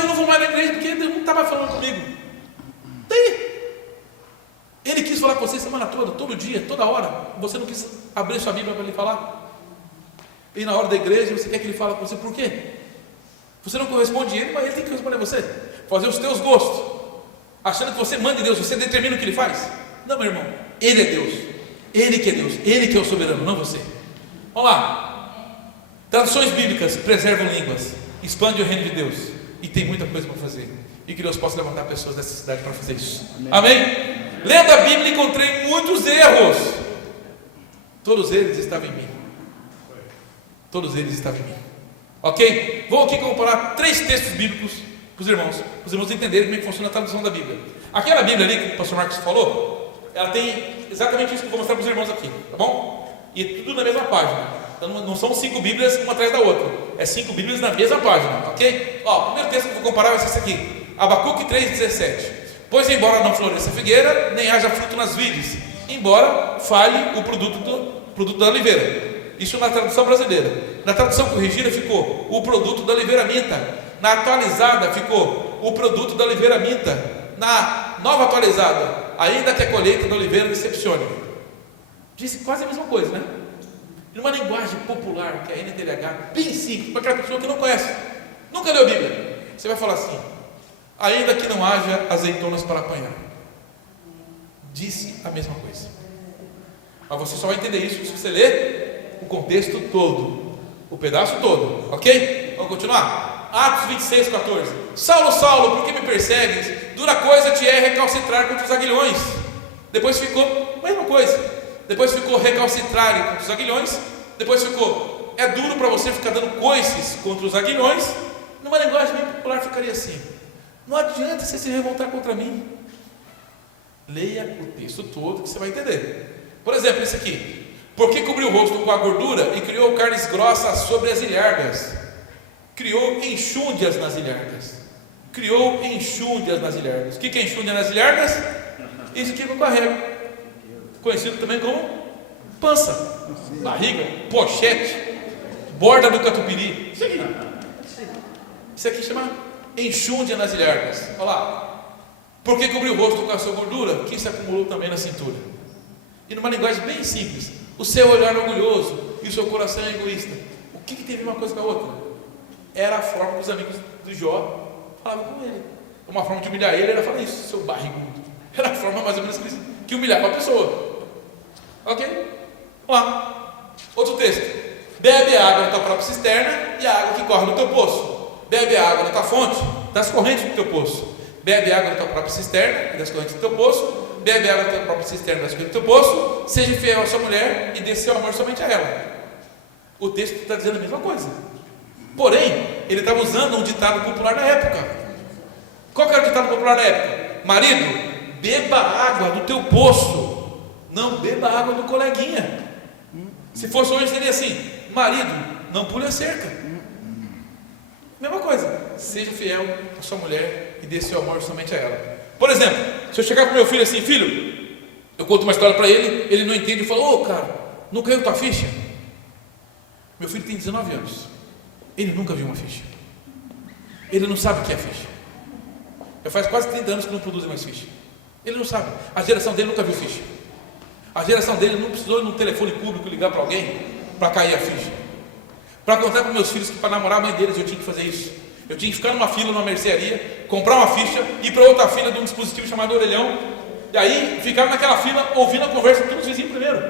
Eu não vou mais na igreja porque Deus não está mais falando comigo. Daí, Ele quis falar com você a semana toda, todo dia, toda hora. Você não quis abrir sua Bíblia para Ele falar. E na hora da igreja você quer que Ele fale com você. Por quê? Você não corresponde a Ele, mas Ele tem que responder a você. Fazer os teus gostos, achando que você manda em Deus, você determina o que Ele faz. Não, meu irmão, Ele é Deus. Ele que é Deus, Ele que é o soberano, não você. Vamos lá. Traduções bíblicas preservam línguas, expande o reino de Deus. E tem muita coisa para fazer. E que Deus possa levantar pessoas dessa cidade para fazer isso. Amém? Lendo a Bíblia, encontrei muitos erros. Todos eles estavam em mim. Todos eles estavam em mim. Ok? Vou aqui comparar 3 textos bíblicos para os irmãos entenderem como é que funciona a tradução da Bíblia. Aquela Bíblia ali que o pastor Marcos falou, ela tem exatamente isso que eu vou mostrar para os irmãos aqui, tá bom? E tudo na mesma página. Então não são 5 Bíblias uma atrás da outra, é 5 Bíblias na mesma página, ok? Ó, o primeiro texto que eu vou comparar vai ser esse aqui, Abacuque 3,17. Pois embora não floresça a figueira, nem haja fruto nas vides, embora falhe o produto da oliveira. Isso na tradução brasileira. Na tradução corrigida ficou o produto da oliveira minta. Na atualizada ficou o produto da oliveira minta. Na nova atualizada, ainda que a colheita da oliveira decepcione. Disse quase a mesma coisa, né? Numa linguagem popular, que é a NTLH, bem simples, para aquela pessoa que não conhece, nunca leu a Bíblia. Você vai falar assim: ainda que não haja azeitonas para apanhar. Disse a mesma coisa. Mas você só vai entender isso se você ler o contexto todo, o pedaço todo, ok? Vamos continuar? Atos 26, 14. Saulo, Saulo, por que me persegues? Dura coisa te é recalcitrar contra os aguilhões. Depois ficou, mesma coisa. Depois ficou recalcitrar contra os aguilhões. Depois ficou, é duro para você ficar dando coices contra os aguilhões. Numa linguagem bem popular ficaria assim: não adianta você se revoltar contra mim. Leia o texto todo que você vai entender. Por exemplo, esse aqui: por que cobriu o rosto com a gordura e criou carnes grossas sobre as ilhargas? Criou enxúndias nas ilhargas. Criou enxúndias nas ilhargas. O que é enxúndia nas ilhargas? Isso aqui que eu carrego, conhecido também como pança, barriga, pochete, borda do catupiry. Isso aqui chama enxúndia nas ilhargas. Olha lá. Por que cobriu o rosto com a sua gordura? Que se acumulou também na cintura. E numa linguagem bem simples: o seu olhar é orgulhoso e o seu coração é egoísta. O que teve uma coisa com a outra? Era a forma que os amigos do Jó falavam com ele. Uma forma de humilhar ele era falar isso: seu barrigudo. Era a forma mais ou menos que humilhava a pessoa. Ok? Vamos lá. Outro texto: bebe água na tua própria cisterna e a água que corre no teu poço. Bebe água na tua fonte, das correntes do teu poço. Bebe água da tua própria cisterna e das correntes do teu poço. Bebe água da tua própria cisterna e das correntes do teu poço. Seja fiel à sua mulher e dê seu amor somente a ela. O texto está dizendo a mesma coisa. Porém, ele estava usando um ditado popular da época. Qual que era o ditado popular da época? Marido, beba água do teu poço, não beba água do coleguinha. Se fosse hoje seria assim: marido, não pule a cerca. Mesma coisa: seja fiel à sua mulher e dê seu amor somente a ela. Por exemplo, se eu chegar para o meu filho assim: filho, eu conto uma história para ele, ele não entende e fala: ô cara, não caiu tua ficha? Meu filho tem 19 anos, ele nunca viu uma ficha, ele não sabe o que é ficha. Já faz quase 30 anos que não produzem mais ficha. Ele não sabe, a geração dele nunca viu ficha. A geração dele não precisou ir num telefone público ligar para alguém para cair a ficha. Para contar para meus filhos que para namorar a mãe deles eu tinha que fazer isso. Eu tinha que ficar numa fila, numa mercearia, comprar uma ficha, ir para outra fila de um dispositivo chamado orelhão, e aí ficar naquela fila ouvindo a conversa de todos os vizinhos primeiro.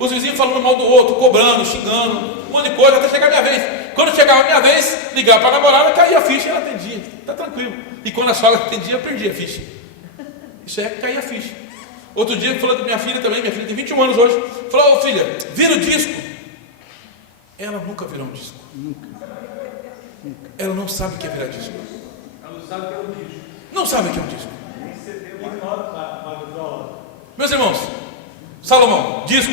Os vizinhos falando mal do outro, cobrando, xingando, um monte de coisa, até chegar a minha vez. Quando chegava a minha vez, ligar para a namorada, caía a ficha e ela atendia. Está tranquilo. E quando a sogra atendia, eu perdia a ficha. Isso é cair a ficha. Outro dia, falando com minha filha também, minha filha tem 21 anos hoje, falou: ô filha, vira o disco. Ela nunca virou um disco. Ela não sabe o que é virar disco. Ela não sabe o que é um disco. Não sabe o que é um disco. Meus irmãos, Salomão, disco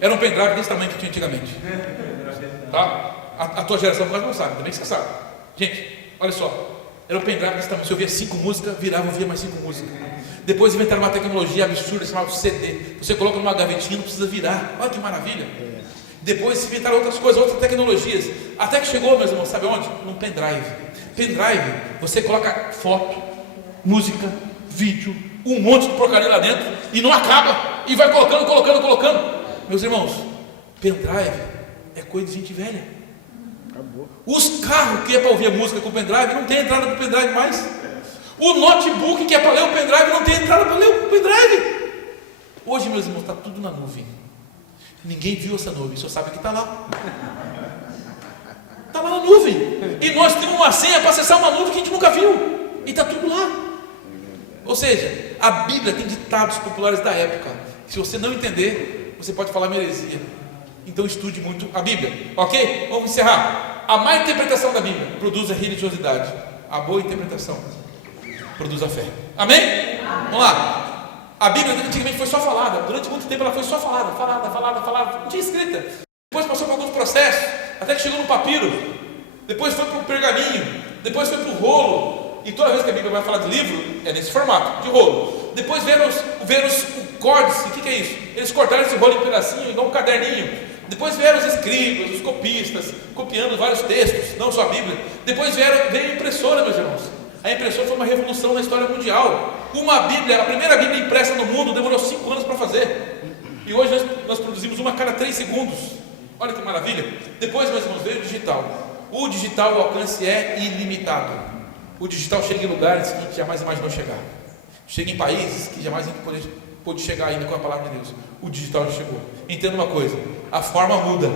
era um pendrive desse tamanho que tinha antigamente. Tá? A tua geração quase não sabe, também que você sabe. Gente, olha só, era um pendrive desse tamanho. Se eu via 5 músicas, virava, eu via mais 5 músicas. Depois inventaram uma tecnologia absurda chamada CD. Você coloca numa gavetinha, não precisa virar. Olha que maravilha. Depois inventaram outras coisas, outras tecnologias. Até que chegou, meus irmãos, sabe onde? Num pendrive. Pendrive, você coloca foto, música, vídeo, um monte de porcaria lá dentro e não acaba. E vai colocando. Meus irmãos, pendrive é coisa de gente velha. Acabou. Os carros que é para ouvir a música com pendrive não tem entrada para o pendrive mais. O notebook que é para ler o pendrive não tem entrada para ler o pendrive. Hoje, meus irmãos, está tudo na nuvem. Ninguém viu essa nuvem, só sabe que está lá. Está lá na nuvem. E nós temos uma senha para acessar uma nuvem que a gente nunca viu. E está tudo lá. Ou seja, a Bíblia tem ditados populares da época. Se você não entender, você pode falar heresia. Então estude muito a Bíblia. Ok? Vamos encerrar. A má interpretação da Bíblia produz a religiosidade. A boa interpretação produz a fé. Amém? Vamos lá. A Bíblia antigamente foi só falada. Durante muito tempo ela foi só falada. Não tinha escrita. Depois passou por alguns processos, até que chegou no papiro. Depois foi para o pergaminho. Depois foi para o rolo. E toda vez que a Bíblia vai falar de livro, é nesse formato, de rolo. Depois vieram os córdice. O que é isso? Eles cortaram esse rolo em pedacinho, igual um caderninho. Depois vieram os escribas, os copistas, copiando vários textos, não só a Bíblia. Depois veio a impressora, meus irmãos. A impressora foi uma revolução na história mundial. Uma Bíblia, a primeira Bíblia impressa no mundo, demorou 5 anos para fazer. E hoje nós produzimos uma a cada 3 segundos. Olha que maravilha. Depois, meus irmãos, veio o digital. O digital, o alcance é ilimitado. O digital chega em lugares que jamais imaginou chegar. Chega em países que jamais pôde chegar ainda com a palavra de Deus. O digital já chegou. Entenda uma coisa: a forma muda,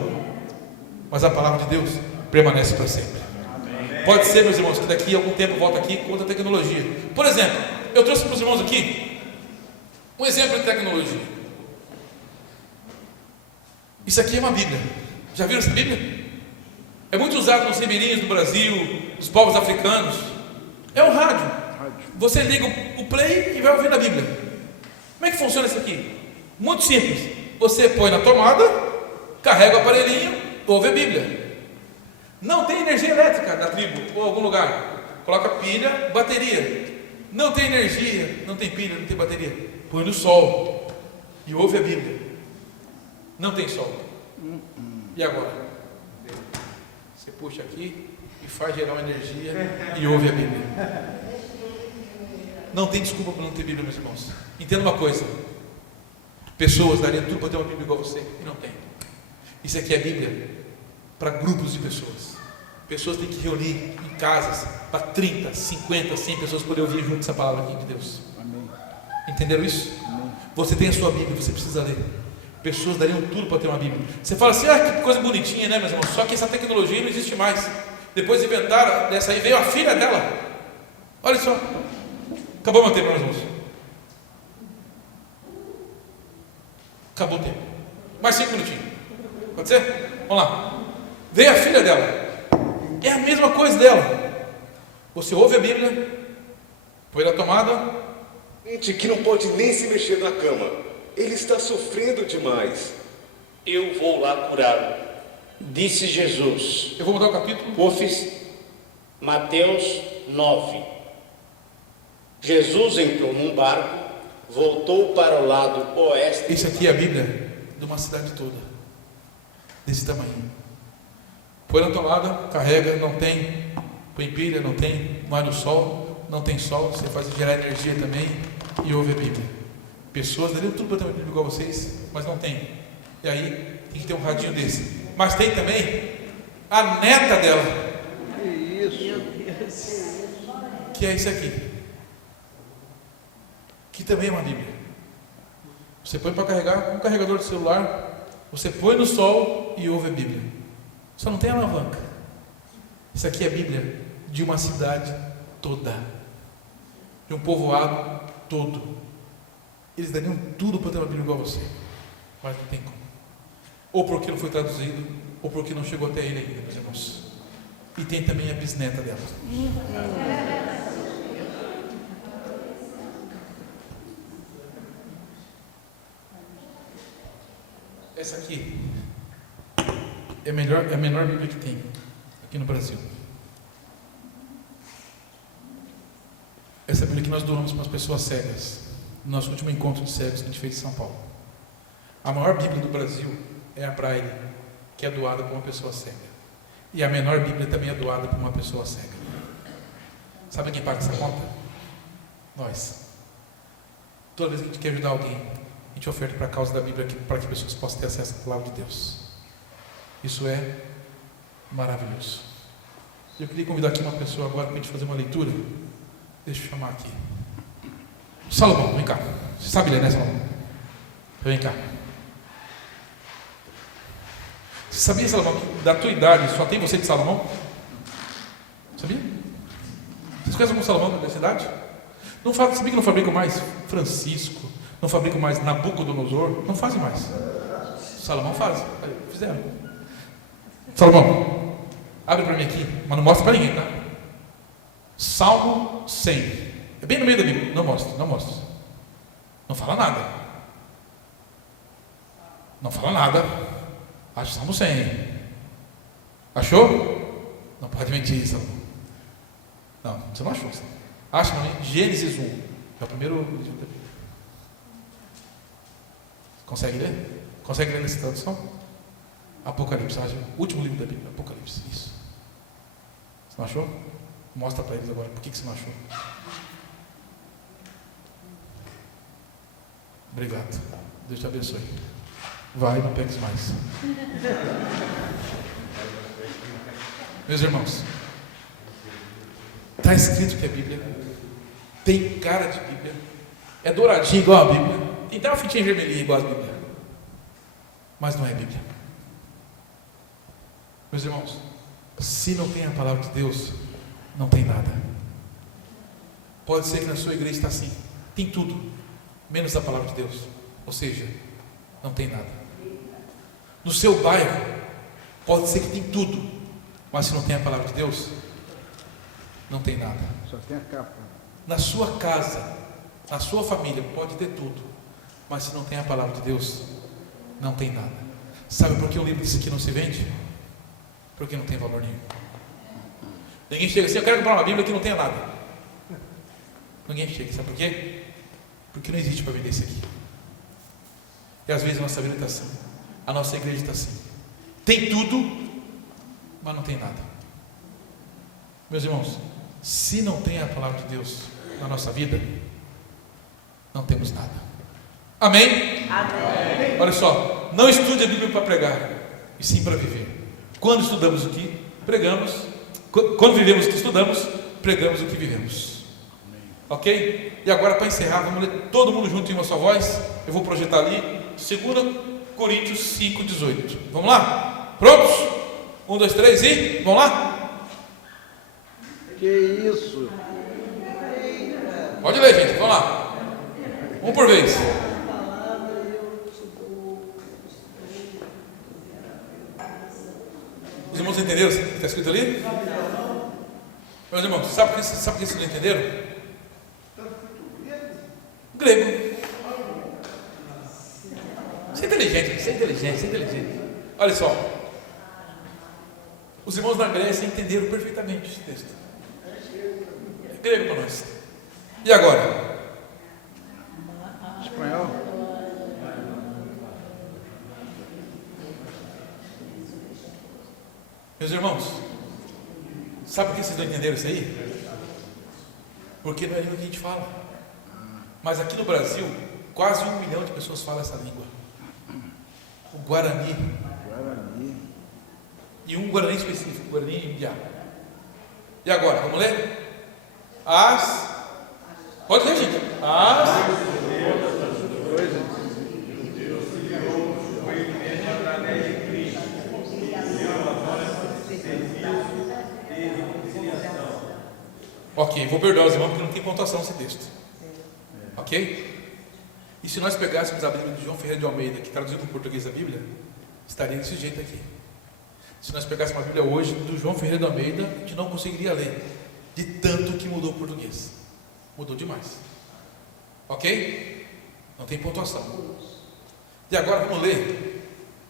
mas a palavra de Deus permanece para sempre. Amém. Pode ser, meus irmãos, que daqui a algum tempo volta aqui com outra tecnologia. Por exemplo, eu trouxe para os irmãos aqui um exemplo de tecnologia. Isso aqui é uma Bíblia. Já viram essa Bíblia? É muito usado nos ribeirinhos do Brasil, dos povos africanos. É um rádio. Você liga o play e vai ouvindo a Bíblia. Como é que funciona isso aqui? Muito simples. Você põe na tomada, carrega o aparelhinho, ouve a Bíblia. Não tem energia elétrica na tribo ou algum lugar. Coloca pilha, bateria. Não tem energia, não tem pilha, não tem bateria. Põe no sol e ouve a Bíblia. Não tem sol. E agora? Você puxa aqui e faz gerar uma energia e ouve a Bíblia. Não tem desculpa para não ter Bíblia, meus irmãos. Entenda uma coisa: pessoas dariam tudo para ter uma Bíblia igual a você, e não tem. Isso aqui é Bíblia para grupos de pessoas. Pessoas têm que reunir em casas para 30, 50, 100 pessoas poderem ouvir junto essa palavra aqui de Deus. Amém. Entenderam isso? Amém. Você tem a sua Bíblia, você precisa ler. Pessoas dariam tudo para ter uma Bíblia. Você fala assim: que coisa bonitinha, né, meus irmãos? Só que essa tecnologia não existe mais. Depois inventaram, dessa aí veio a filha dela. Olha só. Acabou meu tempo, meus irmãos. Acabou o tempo. Mais 5 minutinhos. Pode ser? Vamos lá. Veio a filha dela. É a mesma coisa dela. Você ouve a Bíblia, põe na tomada. Gente que não pode nem se mexer na cama. Ele está sofrendo demais. Eu vou lá curá-lo, disse Jesus. Eu vou mudar o capítulo. Mateus 9. Jesus entrou num barco, voltou para o lado oeste. Isso aqui é a Bíblia de uma cidade toda, desse tamanho. Põe na tomada, carrega, não tem, põe pilha, não tem, vai no sol, não tem sol, você faz gerar energia também e ouve a Bíblia. Pessoas dariam tudo para ter uma Bíblia igual a vocês, mas não tem. E aí tem que ter um radinho desse. Mas tem também a neta dela. Que isso? Que é esse aqui. Que também é uma Bíblia. Você põe para carregar um carregador de celular, você põe no sol e ouve a Bíblia. Só não tem alavanca. Isso aqui é a Bíblia de uma cidade toda, de um povoado todo. Eles dariam tudo para ter uma Bíblia igual a você, mas não tem como. Ou porque não foi traduzido, ou porque não chegou até ele ainda, meus irmãos. E tem também a bisneta dela. Essa aqui é a menor Bíblia que tem aqui no Brasil. Essa Bíblia que nós doamos para as pessoas cegas, no nosso último encontro de cegos que a gente fez em São Paulo. A maior Bíblia do Brasil é a Braille, que é doada por uma pessoa cega. E a menor Bíblia também é doada por uma pessoa cega. Sabe quem paga essa conta? Nós. Toda vez que a gente quer ajudar alguém, a gente oferta para a causa da Bíblia para que pessoas possam ter acesso à palavra de Deus. Isso é maravilhoso. Eu queria convidar aqui uma pessoa agora para a gente fazer uma leitura. Deixa eu chamar aqui. Salomão, vem cá. Você sabe ler, né, Salomão? Vem cá. Você sabia, Salomão, que da tua idade só tem você de Salomão? Sabia? Vocês conhece algum Salomão da cidade? Não faz, sabia que não fabricam mais Francisco, não fabricam mais Nabucodonosor, não fazem mais. Salomão faz, fizeram. Salomão, abre para mim aqui, mas não mostra para ninguém, tá? Salmo 100, é bem no meio da Bíblia, não mostra, não fala nada. Não fala nada. Acho Salmo 100. Achou? Não pode mentir, Salomão. Não, você não achou. Acha para mim, Gênesis 1, é o primeiro livro da Bíblia. Consegue ler? Consegue ler nessa tradução? Apocalipse, o último livro da Bíblia, Apocalipse, isso. Você não achou? Mostra para eles agora, por que você não achou? Obrigado, Deus te abençoe. Vai, não pegues mais. Meus irmãos, está escrito que a Bíblia tem cara de Bíblia, é douradinha igual a Bíblia, tem até uma fitinha vermelhinha igual a Bíblia, mas não é Bíblia. Meus irmãos, se não tem a palavra de Deus, não tem nada. Pode ser que na sua igreja está assim, tem tudo, menos a palavra de Deus, ou seja, não tem nada. No seu bairro, pode ser que tem tudo, mas se não tem a palavra de Deus, não tem nada. Só tem a capa. Na sua casa, na sua família, pode ter tudo, mas se não tem a palavra de Deus, não tem nada. Sabe por que o livro desse aqui não se vende? Porque não tem valor nenhum. Ninguém chega assim, eu quero comprar uma Bíblia que não tenha nada. Ninguém chega, sabe por quê? Porque não existe para vender isso aqui. E às vezes a nossa vida está assim, a nossa igreja está assim, tem tudo, mas não tem nada. Meus irmãos, se não tem a palavra de Deus na nossa vida, não temos nada. Amém? Amém. Olha só, não estude a Bíblia para pregar, e sim para viver. Quando estudamos o que pregamos, quando vivemos o que estudamos, pregamos o que vivemos. Ok? E agora, para encerrar, vamos ler todo mundo junto em uma só voz. Eu vou projetar ali 2 Coríntios 5:18. Vamos lá? Prontos? 1, 2, 3 e vamos lá? Que isso? Pode ler, gente, vamos lá. Um por vez. Os irmãos entenderam o que está escrito ali? Meus irmãos, sabe por que vocês não entenderam? Grego. Você é inteligente. Olha só. Os irmãos da Grécia entenderam perfeitamente esse texto. É grego para nós. E agora? Espanhol. Meus irmãos, sabe por que vocês não entenderam isso aí? Porque não é a língua que a gente fala. Mas aqui no Brasil, quase 1 milhão de pessoas falam essa língua. O Guarani. E um Guarani específico, Guarani Indiá. E agora, vamos ler? Pode ler, gente. Ok, vou perdoar os irmãos porque não tem pontuação esse texto. Ok? E se nós pegássemos a Bíblia de João Ferreira de Almeida, que traduziu para o português a Bíblia, estaria desse jeito aqui. Se nós pegássemos a Bíblia hoje do João Ferreira de Almeida, a gente não conseguiria ler, de tanto que mudou o português. Mudou demais. Ok? Não tem pontuação. E agora vamos ler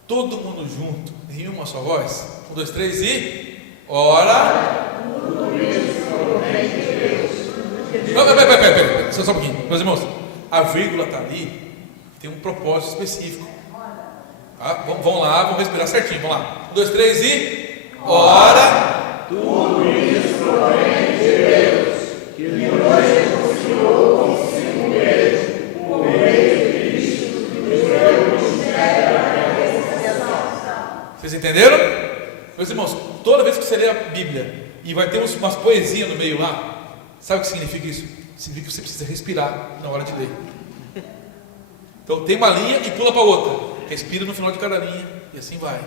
todo mundo junto, em uma só voz. 1, 2, 3 e... Ora! Pera, só um pouquinho. Meus irmãos, a vírgula está ali, tem um propósito específico. Tá? Vamos lá, vamos respirar certinho. Vamos lá. 1, 2, 3 e... Ora! Tudo isso provém de Deus, que nos reconciliou consigo mesmo, por meio de Cristo, e nos deu o mistério da reconciliação. Vocês entenderam? Meus irmãos, toda vez que você lê a Bíblia e vai ter umas poesias no meio lá, sabe o que significa isso? Significa que você precisa respirar na hora de ler. Então tem uma linha e pula para outra. Respira no final de cada linha e assim vai.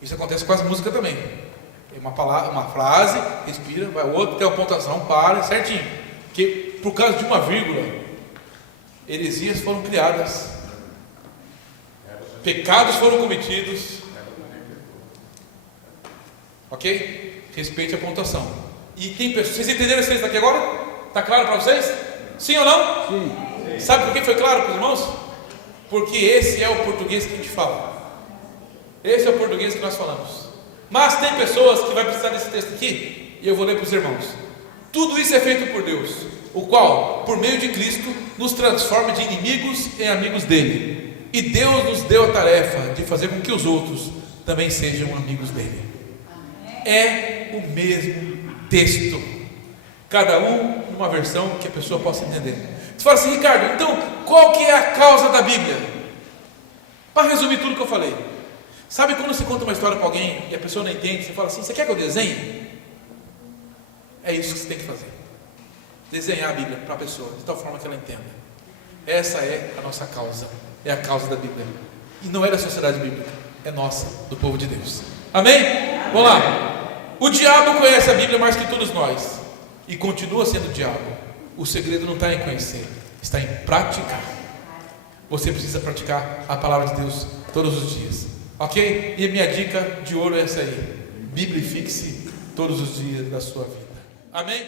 Isso acontece com as músicas também. É uma palavra, uma frase, respira, vai outro, tem uma pontuação, para, certinho. Porque por causa de uma vírgula, heresias foram criadas, pecados foram cometidos. Ok? Respeite a pontuação. E tem pessoas, vocês entenderam esse texto aqui agora? Está claro para vocês? Sim ou não? Sim. Sabe por que foi claro para os irmãos? Porque esse é o português que a gente fala. Esse é o português que nós falamos. Mas tem pessoas que vai precisar desse texto aqui, e eu vou ler para os irmãos. Tudo isso é feito por Deus, o qual, por meio de Cristo, nos transforma de inimigos em amigos dele. E Deus nos deu a tarefa de fazer com que os outros também sejam amigos dele. É o mesmo texto, cada um numa versão que a pessoa possa entender. Você fala assim, Ricardo, então qual que é a causa da Bíblia? Para resumir tudo que eu falei, sabe quando você conta uma história para alguém e a pessoa não entende, você fala assim, você quer que eu desenhe? É isso que você tem que fazer, desenhar a Bíblia para a pessoa, de tal forma que ela entenda. Essa é a nossa causa, é a causa da Bíblia, e não é da sociedade bíblica, é nossa, do povo de Deus. Amém? Vamos lá. O diabo conhece a Bíblia mais que todos nós, e continua sendo o diabo. O segredo não está em conhecer, está em praticar. Você precisa praticar a palavra de Deus todos os dias, ok? E a minha dica de ouro é essa aí: biblifique-se todos os dias da sua vida. Amém?